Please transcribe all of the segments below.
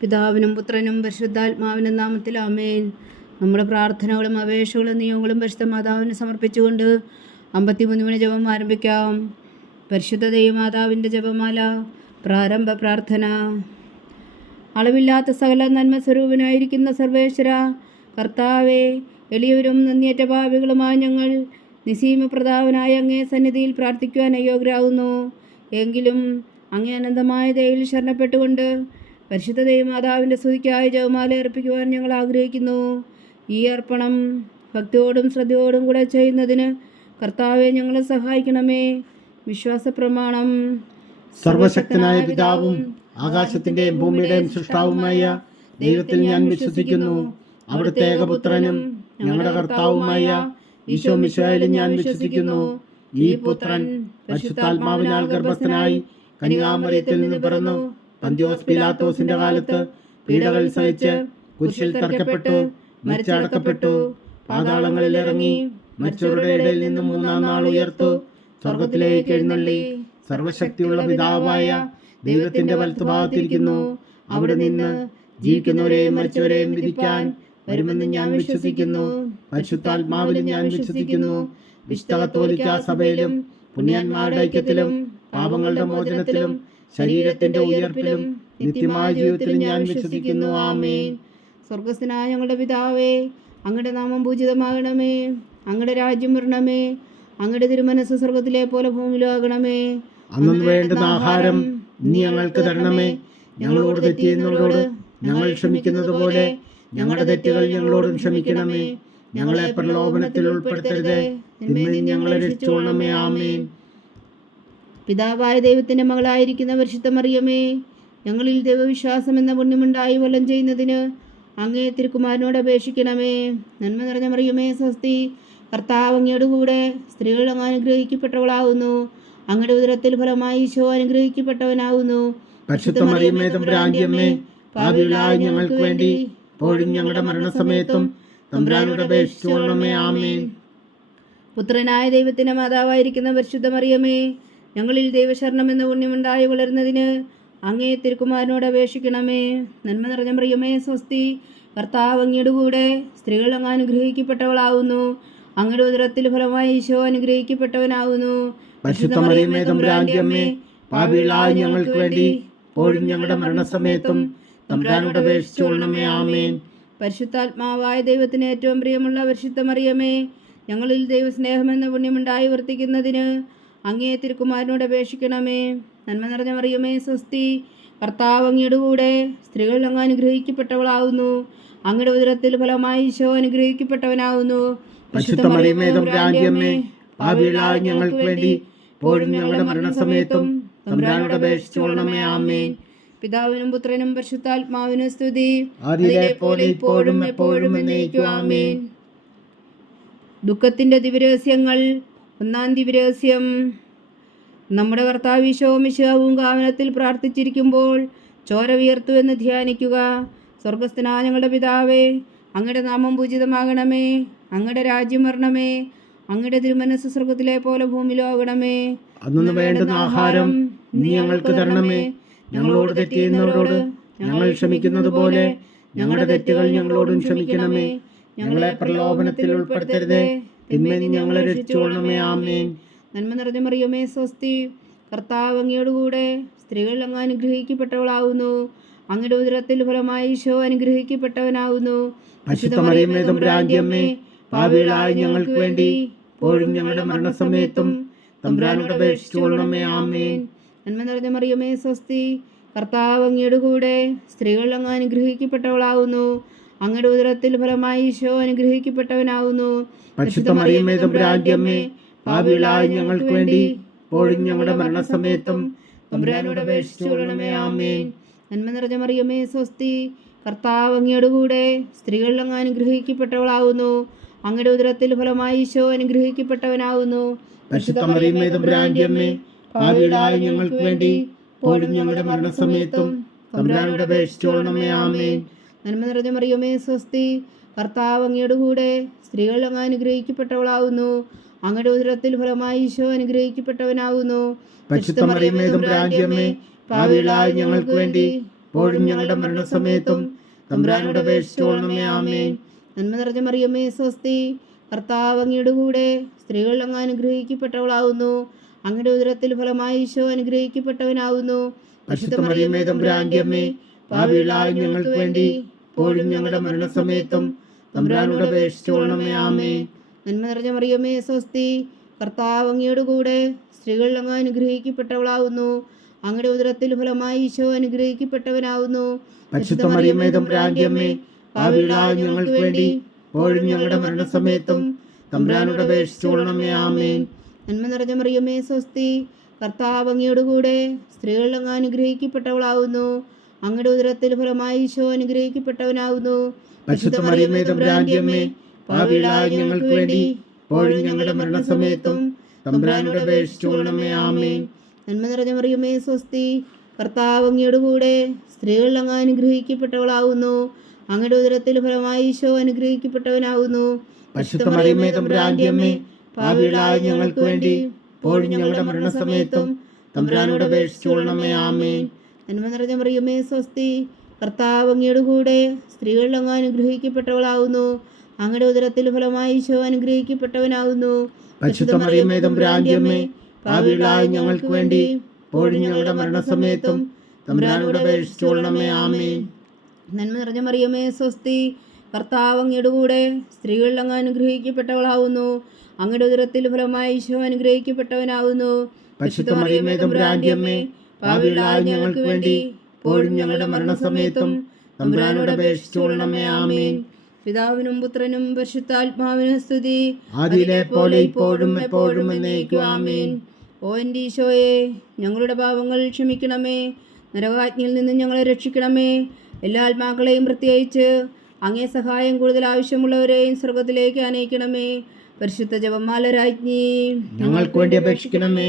പിതാവിനും പുത്രനും പരിശുദ്ധാത്മാവിനും നാമത്തിൽ ആമേൻ. നമ്മുടെ പ്രാർത്ഥനകളും അപേക്ഷകളും നിയമങ്ങളും പരിശുദ്ധ മാതാവിന് സമർപ്പിച്ചുകൊണ്ട് 53 മണി ജപം ആരംഭിക്കാം. പരിശുദ്ധ ദൈവമാതാവിൻ്റെ ജപമാല. പ്രാരംഭ പ്രാർത്ഥന. അളവില്ലാത്ത സകല നന്മ സ്വരൂപനായിരിക്കുന്ന സർവേശ്വര കർത്താവെ, എളിയവരും നന്ദിയേറ്റ പാപികളുമായ ഞങ്ങൾ നിസീമപ്രതാപനായ അങ്ങേ സന്നിധിയിൽ പ്രാർത്ഥിക്കുവാൻ അയോഗ്യരാകുന്നു. എങ്കിലും അങ്ങേ അനന്തമായ ദയയിൽ ശരണപ്പെട്ടുകൊണ്ട് പരിശുദ്ധ ദൈവമാതാവിൻ്റെ സ്തുതിക്കായി ജപമാല അർപ്പിക്കുവാൻ ഞങ്ങൾ ആഗ്രഹിക്കുന്നു. ഈ അർപ്പണം ഭക്തിയോടും ശ്രദ്ധയോടും കൂടെ ചെയ്യുന്നതിന് കർത്താവെ ഞങ്ങളെ സഹായിക്കണമേ. വിശ്വാസ പ്രമാണം. സർവശക്തനായ പിതാവും ആകാശത്തിന്റെയും ഭൂമിയുടെയും സൃഷ്ടാവുമായ ദൈവത്തിൽ ഞാൻ വിശ്വസിക്കുന്നു. അവിടുത്തെ ഏകപുത്രനും ഞങ്ങളുടെ കർത്താവുമായ ഈശോ മിശിഹായിലും ഞാൻ വിശ്വസിക്കുന്നു. ഈ പുത്രൻ പരിശുദ്ധാത്മാവിനാൽ ഗർഭസ്ഥനായി കന്യകാമറിയത്തിൽ നിന്ന് പിറന്നു, പന്തിയോസ് പിലാത്തോസിന്റെ കാലത്ത് പീഡകൾ സഹിച്ച് കുരിശിൽ തറയ്ക്കപ്പെട്ടു, മരിച്ചടക്കപ്പെട്ടു, പാതാളങ്ങളിൽ ഇറങ്ങി, മരിച്ചവരുടെ ഇടയിൽ നിന്ന് മൂന്നാം നാൾ ഉയർത്തു, സ്വർഗത്തിലേക്ക് എഴുന്നള്ളി, സർവശക്തിയുള്ള പിതാവായ ദൈവത്തിന്റെ വലത്തുഭാഗത്തിരിക്കുന്നു. അവിടെ നിന്ന് ജീവിക്കുന്നവരെയും മരിച്ചവരെയും വിധിക്കാൻ വരുമെന്ന് ഞാൻ വിശ്വസിക്കുന്നു. പരിശുദ്ധാത്മാവിൽ ഞാൻ വിശ്വസിക്കുന്നു. വിശുദ്ധ കത്തോലിക്കാ സഭയിലും പുണ്യന്മാരുടെ ഐക്യത്തിലും പാപങ്ങളുടെ മോചനത്തിലും ശരീരത്തിന്റെ ഉയർപ്പിലും നിത്യമായ ജീവിതത്തിലും ഞാൻ വിശ്വസിക്കുന്നു. ആമേൻ. സ്വർഗസ്ഥനായ ഞങ്ങളുടെ പിതാവേ, അങ്ങയുടെ നാമം പൂജിതമാകണമേ. അങ്ങയുടെ രാജ്യം വരണമേ. അങ്ങയുടെ തിരുമനസ്സ് സ്വർഗത്തിലെ പോലെ ഭൂമിയിലാകണമേ. അന്നു വേണ്ടുന്ന ആഹാരം നീ ഞങ്ങൾക്ക് തരണമേ. ഞങ്ങളോട് തെറ്റ് ചെയ്യുന്നവരോട് ഞങ്ങൾ ക്ഷമിക്കുന്നത് പോലെ ഞങ്ങളുടെ തെറ്റുകൾ ഞങ്ങളോടും ക്ഷമിക്കണമേ. ഞങ്ങളെ പ്രലോഭനത്തിൽ ഉൾപ്പെടുത്തരുതേ, തിന്മയിൽ ഞങ്ങളെ രക്ഷിച്ചുകൊള്ളണമേ. ആമേൻ. പിതാവായ ദൈവത്തിൻ്റെ മകളായിരിക്കുന്ന പരിശുദ്ധ മറിയമേ, ഞങ്ങളിൽ ദൈവവിശ്വാസം എന്ന പുണ്യമുണ്ടായി വലം ചെയ്യുന്നതിന് അങ്ങേ തിരുക്കുമാരനോട് അപേക്ഷിക്കണമേ. നന്മ നിറഞ്ഞ മറിയമേ, സ്വസ്തി. കർത്താവ് അങ്ങയോട് കൂടെ സ്ത്രീകൾ അങ്ങ് അനുഗ്രഹിക്കപ്പെട്ടവളാകുന്നു. അങ്ങയുടെ ഉദരത്തിൽ ഫലമായി ഈശോ അനുഗ്രഹിക്കപ്പെട്ടവനാകുന്നു. പരിശുദ്ധ മറിയമേ, തമ്പുരാന്റെ അമ്മേ, പാപികളായ ഞങ്ങൾക്ക് വേണ്ടി ഇപ്പോഴും ഞങ്ങളുടെ മരണസമയത്തും തമ്പുരാനോട് അപേക്ഷിച്ചുകൊള്ളണമേ. ആമേൻ. പുത്രനായ ദൈവത്തിൻ്റെ മാതാവായിരിക്കുന്ന പരിശുദ്ധ മറിയമേ, ഞങ്ങളിൽ ദൈവശരണം എന്ന പുണ്യമുണ്ടായി വളരുന്നതിന് അങ്ങേ തിരുക്കുമാരനോട് അപേക്ഷിക്കണമേ. നന്മ നിറഞ്ഞ മറിയമേ, സ്വസ്തി. കർത്താവ് അങ്ങയുടെ കൂടെ സ്ത്രീകൾ അങ്ങ് അനുഗ്രഹിക്കപ്പെട്ടവളാകുന്നു. അങ്ങയുടെ ഉദരത്തിൽ ഫലമായി ഈശോ അനുഗ്രഹിക്കപ്പെട്ടവനാകുന്നു. പരിശുദ്ധ മറിയമേ, തമ്പുരാന്റെ അമ്മേ, പാപികളായ ഞങ്ങൾക്ക് വേണ്ടി ഇപ്പോഴും ഞങ്ങളുടെ മരണസമയത്തും തമ്പുരാനോട് അപേക്ഷിച്ചുകൊള്ളണമേ. ആമേൻ. പരിശുദ്ധാത്മാവായ ദൈവത്തിന് ഏറ്റവും പ്രിയമുള്ള പരിശുദ്ധ മറിയമേ, ഞങ്ങളിൽ ദൈവസ്നേഹമെന്ന പുണ്യമുണ്ടായി വർത്തിക്കുന്നതിന് അങ്ങേ തിരുക്കുമാരനോട് അപേക്ഷിക്കണമേ. നന്മ നിറഞ്ഞ മറിയമേ, സ്വസ്തി. കർത്താവ് അങ്ങയുടെ കൂടെ സ്ത്രീകൾ അങ്ങ് അനുഗ്രഹിക്കപ്പെട്ടവളാകുന്നു. അങ്ങയുടെ ഉദരത്തിൽ ഫലമായി ഈശോ അനുഗ്രഹിക്കപ്പെട്ടവനാകുന്നു. പരിശുദ്ധ മറിയമേ, തമ്പുരാന്റെ അമ്മേ, പാപികളായ ഞങ്ങൾക്ക് വേണ്ടി ഇപ്പോഴും ഞങ്ങളുടെ മരണസമയത്തും തമ്പുരാനോട് അപേക്ഷിച്ചുകൊള്ളണമേ. ആമേൻ. പിതാവിനും പുത്രനും പരിശുദ്ധാത്മാവിനും സ്തുതി, ആദിയിലെ പോലെ ഇപ്പോഴും എപ്പോഴും എന്നേക്കും. ആമേൻ. ദുഃഖത്തിൻ്റെ ദിവ്യരഹസ്യങ്ങൾ. ഒന്നാം ദിവ്യരഹസ്യം. നമ്മുടെ കർത്താവ് ഈശോ മിശിഹാവും ഗാവനത്തിൽ പ്രാർത്ഥിച്ചിരിക്കുമ്പോൾ ചോര വിയർത്തു എന്ന് ധ്യാനിക്കുക. സ്വർഗസ്ഥനായ ഞങ്ങളുടെ പിതാവേ, അങ്ങയുടെ നാമം പൂജിതമാകണമേ. അങ്ങയുടെ രാജ്യം വരണമേ. അങ്ങയുടെ തിരുമനസ്സ് സ്വർഗത്തിലെ പോലെ ഭൂമിയിലാകണമേ. അന്നു വേണ്ടുന്ന ആഹാരം നീ ഞങ്ങൾക്ക് തരണമേ. ഞങ്ങളോട് തെറ്റ് ചെയ്യുന്നവരോട് ഞങ്ങൾ ക്ഷമിക്കുന്നത് പോലെ ഞങ്ങളുടെ തെറ്റുകൾ ഞങ്ങളോടും ക്ഷമിക്കണമേ. ഞങ്ങളെ പ്രലോഭനത്തിൽ ഉൾപ്പെടുത്തരുതേ, തിന്മയിൽ ഞങ്ങളെ രക്ഷിച്ചുകൊള്ളണമേ. ആമേൻ. നന്മ നിറഞ്ഞ മറിയമേ, സ്വസ്തി. കർത്താവ് അങ്ങയോട് കൂടെ സ്ത്രീകൾ അങ്ങ് അനുഗ്രഹിക്കപ്പെട്ടവളാകുന്നു. അങ്ങയുടെ ഉദരത്തിൽ ഫലമായി ഈശോ അനുഗ്രഹിക്കപ്പെട്ടവനാകുന്നു. പരിശുദ്ധ മറിയമേ, തമ്പുരാന്റെ അമ്മേ, പാപികളായ ഞങ്ങൾക്ക് വേണ്ടി ഇപ്പോഴും ഞങ്ങളുടെ മരണസമയത്തും തമ്പുരാനോട് അപേക്ഷിച്ചുകൊള്ളണമേ. ആമേൻ. നന്മ നിറഞ്ഞ മറിയമേ, സ്വസ്തി. കർത്താവ് അങ്ങയുടെ കൂടെ സ്ത്രീകൾ അങ്ങ് അനുഗ്രഹിക്കപ്പെട്ടവളാകുന്നു. അങ്ങയുടെ ഉദരത്തിൽ ഫലമായി ഈശോ അനുഗ്രഹിക്കപ്പെട്ടവനാകുന്നു. പരിശുദ്ധ മറിയമേ, തമ്പുരാന്റെ അമ്മേ, പാപികളായ ഞങ്ങൾക്ക് വേണ്ടി ഇപ്പോഴും ഞങ്ങളുടെ മരണസമയത്തും തമ്പുരാനോട് അപേക്ഷിച്ചുകൊള്ളണമേ. ആമേൻ. നന്മ നിറഞ്ഞ മറിയമേ, സ്വസ്തി. കർത്താവ് അങ്ങയുടെ കൂടെ സ്ത്രീകൾ അങ്ങ് അനുഗ്രഹിക്കപ്പെട്ടവളാകുന്നു. അങ്ങയുടെ ഉദരത്തിൽ ഫലമായി ഈശോ അനുഗ്രഹിക്കപ്പെട്ടവനാകുന്നു. പരിശുദ്ധ മറിയമേ, തമ്പുരാന്റെ അമ്മേ, പാപികളായ ഞങ്ങൾക്ക് വേണ്ടി ഇപ്പോഴും ഞങ്ങളുടെ മരണസമയത്തും തമ്പുരാനോട് അപേക്ഷിച്ചുകൊള്ളണമേ. ആമേൻ. നന്മ നിറഞ്ഞ മറിയമേ, സ്വസ്തി. കർത്താവ് അങ്ങയുടെ കൂടെ സ്ത്രീകൾ അങ്ങ് അനുഗ്രഹിക്കപ്പെട്ടവളാകുന്നു. അങ്ങയുടെ ഉദരത്തിൽ ഫലമായി ഈശോ അനുഗ്രഹിക്കപ്പെട്ടവനാകുന്നു. പരിശുദ്ധ മറിയമേ, തമ്പുരാന്റെ അമ്മേ, പാപികളായ ഞങ്ങൾക്ക് വേണ്ടി ഇപ്പോഴും ഞങ്ങളുടെ മരണസമയത്തും തമ്പുരാനോട് അപേക്ഷിച്ചുകൊള്ളണമേ. ആമേൻ. നന്മ നിറഞ്ഞ മറിയമേ സ്വസ്തി, കർത്താവ് അങ്ങയുടെ കൂടെ സ്ത്രീകൾ അങ്ങ് അനുഗ്രഹിക്കപ്പെട്ടവളാവുന്നു. അങ്ങയുടെ ഉദരത്തിൽ ഫലമായി ഈശോ അനുഗ്രഹിക്കപ്പെട്ടവനാവുന്നു. പരിശുദ്ധ മറിയമേ തമ്പുരാന്റെ അമ്മേ, പാപികളായ ഞങ്ങൾക്ക് വേണ്ടി ഇപ്പോഴും ഞങ്ങളുടെ മരണസമയത്തും തമ്പുരാനോട് അപേക്ഷിച്ചുകൊള്ളണമേ. ആമേൻ. നന്മ നിറഞ്ഞ മറിയമേ സ്വസ്തി, കർത്താവ് അങ്ങയുടെ കൂടെ സ്ത്രീകൾ അങ്ങ് അനുഗ്രഹിക്കപ്പെട്ടവളാവുന്നു. അങ്ങയുടെ ഉദരത്തിൽ ഫലമായി ഈശോ അനുഗ്രഹിക്കപ്പെട്ടവനാവുന്നു. പരിശുദ്ധ മറിയമേ തമ്പുരാന്റെ അമ്മേ, പാപികളായ ഞങ്ങൾക്ക് വേണ്ടി ഇപ്പോഴും ഞങ്ങളുടെ മരണസമയത്തും തമ്പുരാനോട് അപേക്ഷിച്ചുകൊള്ളണമേ. ആമേൻ. നന്മ നിറഞ്ഞ മറിയമേ സ്വസ്തി, കർത്താവ് അങ്ങയുടെ കൂടെ സ്ത്രീകൾ അങ്ങ് അനുഗ്രഹിക്കപ്പെട്ടവളാവുന്നു. അങ്ങയുടെ ഉദരത്തിൽ ഫലമായി ഈശോ അനുഗ്രഹിക്കപ്പെട്ടവനാവുന്നു. പരിശുദ്ധ മറിയമേ തമ്പുരാന്റെ അമ്മേ, പാപികളായ ഞങ്ങൾക്ക് വേണ്ടി ഇപ്പോഴും ഞങ്ങളുടെ മരണസമയത്തും തമ്പുരാനോട് അപേക്ഷിച്ചുകൊള്ളണമേ. ആമേൻ. നന്മ നിറഞ്ഞ മറിയമേ സ്വസ്തി, കർത്താവ് അങ്ങയുടെ കൂടെ സ്ത്രീകൾ അങ്ങ് അനുഗ്രഹിക്കപ്പെട്ടവളാവുന്നു. അങ്ങയുടെ ഉദരത്തിൽ ഫലമായി ഈശോ അനുഗ്രഹിക്കപ്പെട്ടവനാവുന്നു. പരിശുദ്ധ മറിയമേ തമ്പുരാന്റെ അമ്മേ, പാപികളായ ഞങ്ങൾക്ക് വേണ്ടി ഇപ്പോഴും ഞങ്ങളുടെ മരണസമയത്തും തമ്പുരാനോട് അപേക്ഷിച്ചുകൊള്ളണമേ. ആമേൻ. നന്മ നിറഞ്ഞ മറിയമേ സ്വസ്തി, കർത്താവ് അങ്ങയുടെ കൂടെ സ്ത്രീകൾ അങ്ങ് അനുഗ്രഹിക്കപ്പെട്ടവളാവുന്നു. അങ്ങയുടെ ഉദരത്തിൽ ഫലമായി ഈശോ അനുഗ്രഹിക്കപ്പെട്ടവനാവുന്നു. പരിശുദ്ധ മറിയമേ തമ്പുരാന്റെ അമ്മേ, പാപികളായ ഞങ്ങൾക്ക് വേണ്ടി ഇപ്പോഴും ഞങ്ങളുടെ മരണസമയത്തും തമ്പുരാനോട് അപേക്ഷിച്ചുകൊള്ളണമേ. ആമേൻ. നന്മ നിറഞ്ഞ മറിയമേ സ്വസ്തി, കർത്താവ് അങ്ങയുടെ കൂടെ സ്ത്രീകൾ അങ്ങ് അനുഗ്രഹിക്കപ്പെട്ടവളാവുന്നു. അങ്ങയുടെ ഉദരത്തിൽ ഫലമായി ഈശോ അനുഗ്രഹിക്കപ്പെട്ടവനാവുന്നു. പരിശുദ്ധ മറിയമേ തമ്പുരാന്റെ അമ്മേ, പാപികളായ ഞങ്ങൾക്ക് വേണ്ടി ഇപ്പോഴും ഞങ്ങളുടെ മരണസമയത്തും തമ്പുരാനോട് അപേക്ഷിച്ചുകൊള്ളണമേ. ആമേൻ. പിതാവിനും പുത്രനും പരിശുദ്ധാത്മാവിനും സ്തുതി, ആദിയിലെ പോലെ ഇപ്പോഴും എപ്പോഴും എന്നേക്കും. ആമേൻ. ഓ എൻ്റെ ഈശോയെ, ഞങ്ങളുടെ പാപങ്ങൾ ക്ഷമിക്കണമേ. നരകാജ്ഞയിൽ നിന്ന് ഞങ്ങളെ രക്ഷിക്കണമേ. എല്ലാ ആത്മാക്കളെയും പ്രത്യേകിച്ച് അങ്ങേ സഹായം കൂടുതൽ ആവശ്യമുള്ളവരെയും സ്വർഗത്തിലേക്ക് അനയിക്കണമേ. പരിശുദ്ധ ജപമാല രാജ്ഞി, ഞങ്ങൾക്ക് വേണ്ടി അപേക്ഷിക്കണമേ.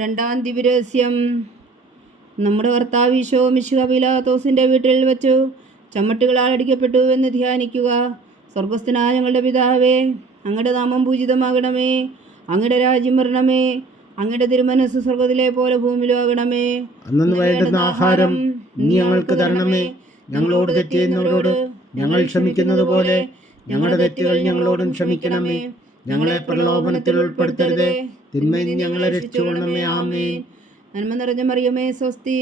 രണ്ടാം ദിവ്യരഹസ്യം. നമ്മുടെ കർത്താവ് ഈശോ മിശിഹ പീലാത്തോസിൻ്റെ വീട്ടിൽ വെച്ചു ചമ്മട്ടുകളാൽ അടിക്കപ്പെട്ടു എന്ന് ധ്യാനിക്കുക. സ്വർഗസ്ഥനായ ഞങ്ങളുടെ പിതാവേ, അങ്ങയുടെ നാമം പൂജിതമാകണമേ. അങ്ങയുടെ രാജ്യം വരണമേ. അങ്ങയുടെ തിരുമനസ്സ് സ്വർഗത്തിലെ പോലെ ഭൂമിയിലും ആകണമേ. അന്നു വേണ്ടുന്ന ആഹാരം നീ ഞങ്ങൾക്ക് തരണമേ. ഞങ്ങളോട് തെറ്റ് ചെയ്യുന്നവരോട് ഞങ്ങൾ ക്ഷമിക്കുന്നത് പോലെ ഞങ്ങളുടെ തെറ്റുകൾ ഞങ്ങളോടും ക്ഷമിക്കണമേ. ഞങ്ങളെ പ്രലോഭനത്തിൽ ഉൾപ്പെടുത്തരുതേ, തിന്മയിൽ നിന്ന് ഞങ്ങളെ രക്ഷിച്ചുകൊള്ളണമേ. ആമേൻ. നന്മ നിറഞ്ഞ മറിയമേ സ്വസ്തി,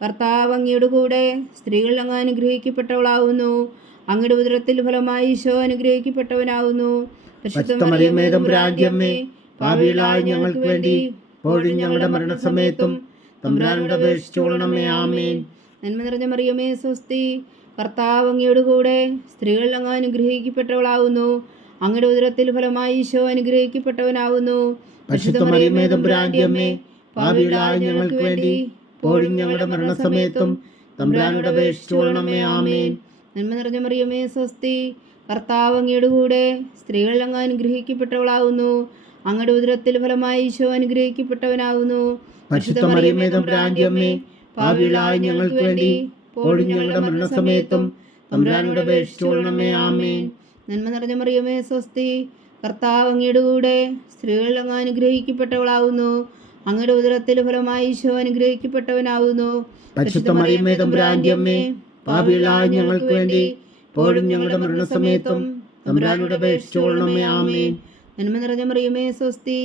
കർത്താവ് അങ്ങയുടെ കൂടെ സ്ത്രീകൾ അങ്ങ് അനുഗ്രഹിക്കപ്പെട്ടവളാവുന്നു. അങ്ങയുടെ ഉദരത്തിൽ ഫലമായി ഈശോ അനുഗ്രഹിക്കപ്പെട്ടവനാവുന്നു. പരിശുദ്ധ മറിയമേ തമ്പുരാന്റെ അമ്മേ, പാപികളായ ഞങ്ങൾക്ക് വേണ്ടി ഇപ്പോഴും ഞങ്ങളുടെ മരണസമയത്തും തമ്പുരാനോട് അപേക്ഷിച്ചുകൊള്ളണമേ. ആമേൻ. നന്മ നിറഞ്ഞ മറിയമേ സ്വസ്തി, കർത്താവ് അങ്ങയുടെ കൂടെ സ്ത്രീകൾ അങ്ങ് അനുഗ്രഹിക്കപ്പെട്ടവളാവുന്നു. അങ്ങയുടെ ഉദരത്തിൽ ഫലമായി ഈശോ അനുഗ്രഹിക്കപ്പെട്ടവനാവുന്നു. പരിശുദ്ധ മറിയമേ തമ്പുരാന്റെ അമ്മേ, പാപികളായ ഞങ്ങൾക്ക് വേണ്ടി ഇപ്പോഴും ഞങ്ങളുടെ മരണസമയത്തും തമ്പുരാനോട് അപേക്ഷിച്ചുകൊള്ളണമേ. ആമേൻ. നന്മ നിറഞ്ഞ മറിയമേ സ്വസ്തി, കർത്താവ് അങ്ങയുടെ കൂടെ സ്ത്രീകൾ അങ്ങ് അനുഗ്രഹിക്കപ്പെട്ടവളാവുന്നു. അങ്ങയുടെ ഉദരത്തിൽ ഫലമായി ഈശോ അനുഗ്രഹിക്കപ്പെട്ടവനാവുന്നു. പരിശുദ്ധ മറിയമേ തമ്പുരാന്റെ അമ്മേ, പാപികളായ ഞങ്ങൾക്ക് വേണ്ടി ഇപ്പോഴും ഞങ്ങളുടെ മരണസമയത്തും തമ്പുരാനോട് അപേക്ഷിച്ചുകൊള്ളണമേ. ആമേൻ. നന്മ നിറഞ്ഞ മറിയമേ സ്വസ്തി, കർത്താവ് അങ്ങയുടെ കൂടെ സ്ത്രീകൾ അങ്ങ് അനുഗ്രഹിക്കപ്പെട്ടവളാവുന്നു. അങ്ങയുടെ ഉദരത്തിൽ ഫലമായി ഈശോ അനുഗ്രഹിക്കപ്പെട്ടവനാവുന്നു. പരിശുദ്ധ മറിയമേ തമ്പുരാന്റെ അമ്മേ, പാപികളായ ഞങ്ങൾക്ക് വേണ്ടി ഇപ്പോഴും ഞങ്ങളുടെ മരണസമയത്തും തമ്പുരാനോട് അപേക്ഷിച്ചുകൊള്ളണമേ. ആമേൻ. നന്മ നിറഞ്ഞ മറിയമേ സ്വസ്തി,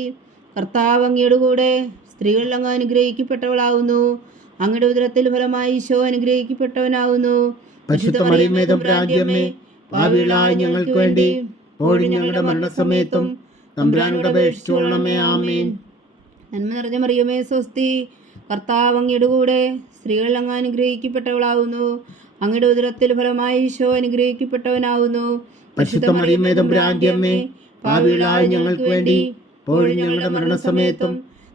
കർത്താവ് അങ്ങയുടെ കൂടെ സ്ത്രീകൾ അങ്ങ് അനുഗ്രഹിക്കപ്പെട്ടവളാവുന്നു. അങ്ങയുടെ ഉദരത്തിൽ ഫലമായി ഈശോ അനുഗ്രഹിക്കപ്പെട്ടവനാവുന്നു. പരിശുദ്ധ മറിയമേ തമ്പുരാന്റെ അമ്മേ, പാപികളായ ഞങ്ങൾക്ക് വേണ്ടി ഇപ്പോഴും ഞങ്ങളുടെ മരണസമയത്തും തമ്പുരാനോട് അപേക്ഷിച്ചുകൊള്ളണമേ. ആമേൻ. നന്മ നിറഞ്ഞ മറിയമേ സ്വസ്തി, കർത്താവ് അങ്ങയുടെ കൂടെ സ്ത്രീകൾ അങ്ങ് അനുഗ്രഹിക്കപ്പെട്ടവളാവുന്നു. അങ്ങയുടെ ഉദരത്തിൽ ഫലമായി ഈശോ അനുഗ്രഹിക്കപ്പെട്ടവനാവുന്നു. പരിശുദ്ധ മറിയമേ തമ്പുരാന്റെ അമ്മേ, പാപികളായ ഞങ്ങൾക്ക് വേണ്ടി ഇപ്പോഴും ഞങ്ങളുടെ മരണസമയത്തും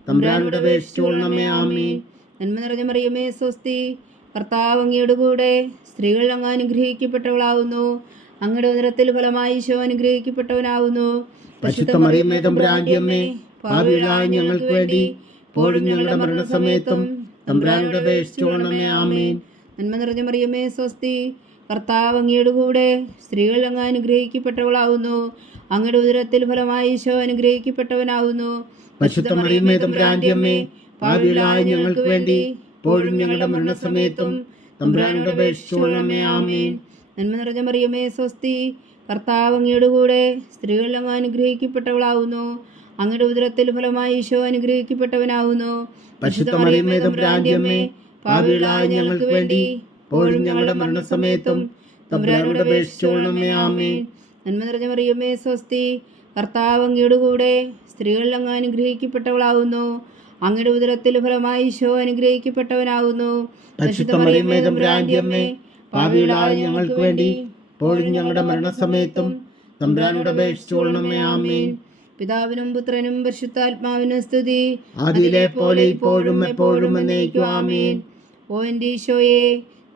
തമ്പുരാനോട് അപേക്ഷിച്ചുകൊള്ളണമേ. ആമേൻ. നന്മ നിറഞ്ഞ മറിയമേ സ്വസ്തി, കർത്താവ് അങ്ങയുടെ കൂടെ സ്ത്രീകൾ അങ്ങ് അനുഗ്രഹിക്കപ്പെട്ടവളാവുന്നു. അങ്ങയുടെ ഉദരത്തിൽ ഫലമായി ഈശോ അനുഗ്രഹിക്കപ്പെട്ടവനാവുന്നു. പരിശുദ്ധ മറിയമേ തമ്പുരാന്റെ അമ്മേ, പാപികളായ ഞങ്ങൾക്ക് വേണ്ടി ഇപ്പോഴും ഞങ്ങളുടെ മരണസമയത്തും തമ്പുരാനോട് അപേക്ഷിച്ചുകൊള്ളണമേ. ആമേൻ. നന്മ നിറഞ്ഞ മറിയമേ സ്വസ്തി, കർത്താവ് അങ്ങയുടെ കൂടെ സ്ത്രീകൾ അങ്ങ് അനുഗ്രഹിക്കപ്പെട്ടവളാവുന്നു. അങ്ങയുടെ ഉദരത്തിൽ ഫലമായി ഈശോ അനുഗ്രഹിക്കപ്പെട്ടവനാവുന്നു. പരിശുദ്ധ മറിയമേ തമ്പുരാന്റെ അമ്മേ, പാപികളായ ഞങ്ങൾക്ക് വേണ്ടി ഇപ്പോഴും ഞങ്ങളുടെ മരണസമയത്തും തമ്പുരാനോട് അപേക്ഷിച്ചുകൊള്ളണമേ. ആമേൻ. നന്മ നിറഞ്ഞ മറിയമേ സ്വസ്തി, കർത്താവ് അങ്ങയുടെ കൂടെ സ്ത്രീകളിൽ അങ്ങ് അനുഗ്രഹിക്കപ്പെട്ടവളാവുന്നു. അങ്ങയുടെ ഉദരത്തിൽ ഫലമായി ഈശോ അനുഗ്രഹിക്കപ്പെട്ടവനാവുന്നു. പരിശുദ്ധ മറിയമേ തമ്പുരാന്റെ അമ്മേ, പാപികളായ ഞങ്ങൾക്ക് വേണ്ടി ഇപ്പോഴും ഞങ്ങളുടെ മരണസമയത്തും തമ്പുരാനോട് അപേക്ഷിച്ചുകൊള്ളണമേ. ആമേൻ. നന്മ നിറഞ്ഞ മറിയമേ സ്വസ്തി, കർത്താവ് അങ്ങയുടെ കൂടെ സ്ത്രീകളിൽ അങ്ങ് അനുഗ്രഹിക്കപ്പെട്ടവളാവുന്നു. അങ്ങയുടെ ഉദരത്തിൽ ഫലമായി ഈശോ അനുഗ്രഹിക്കപ്പെട്ടവനാവുന്നു. പരിശുദ്ധ മറിയമേ തമ്പുരാന്റെ അമ്മേ, പാപികളായ ഞങ്ങൾക്ക് വേണ്ടി ഇപ്പോഴും ഞങ്ങളുടെ മരണസമയത്തും തമ്പുരാനോട് അപേക്ഷിച്ചുകൊള്ളണമേ. ആമേൻ. പിതാവിനും പുത്രനും പരിശുദ്ധാത്മാവിനും സ്തുതി, അതിലെ പോലെ ഇപ്പോഴും എപ്പോഴും എന്നേക്കും. ആമേൻ. ഓ എൻ്റെ ഈശോയെ,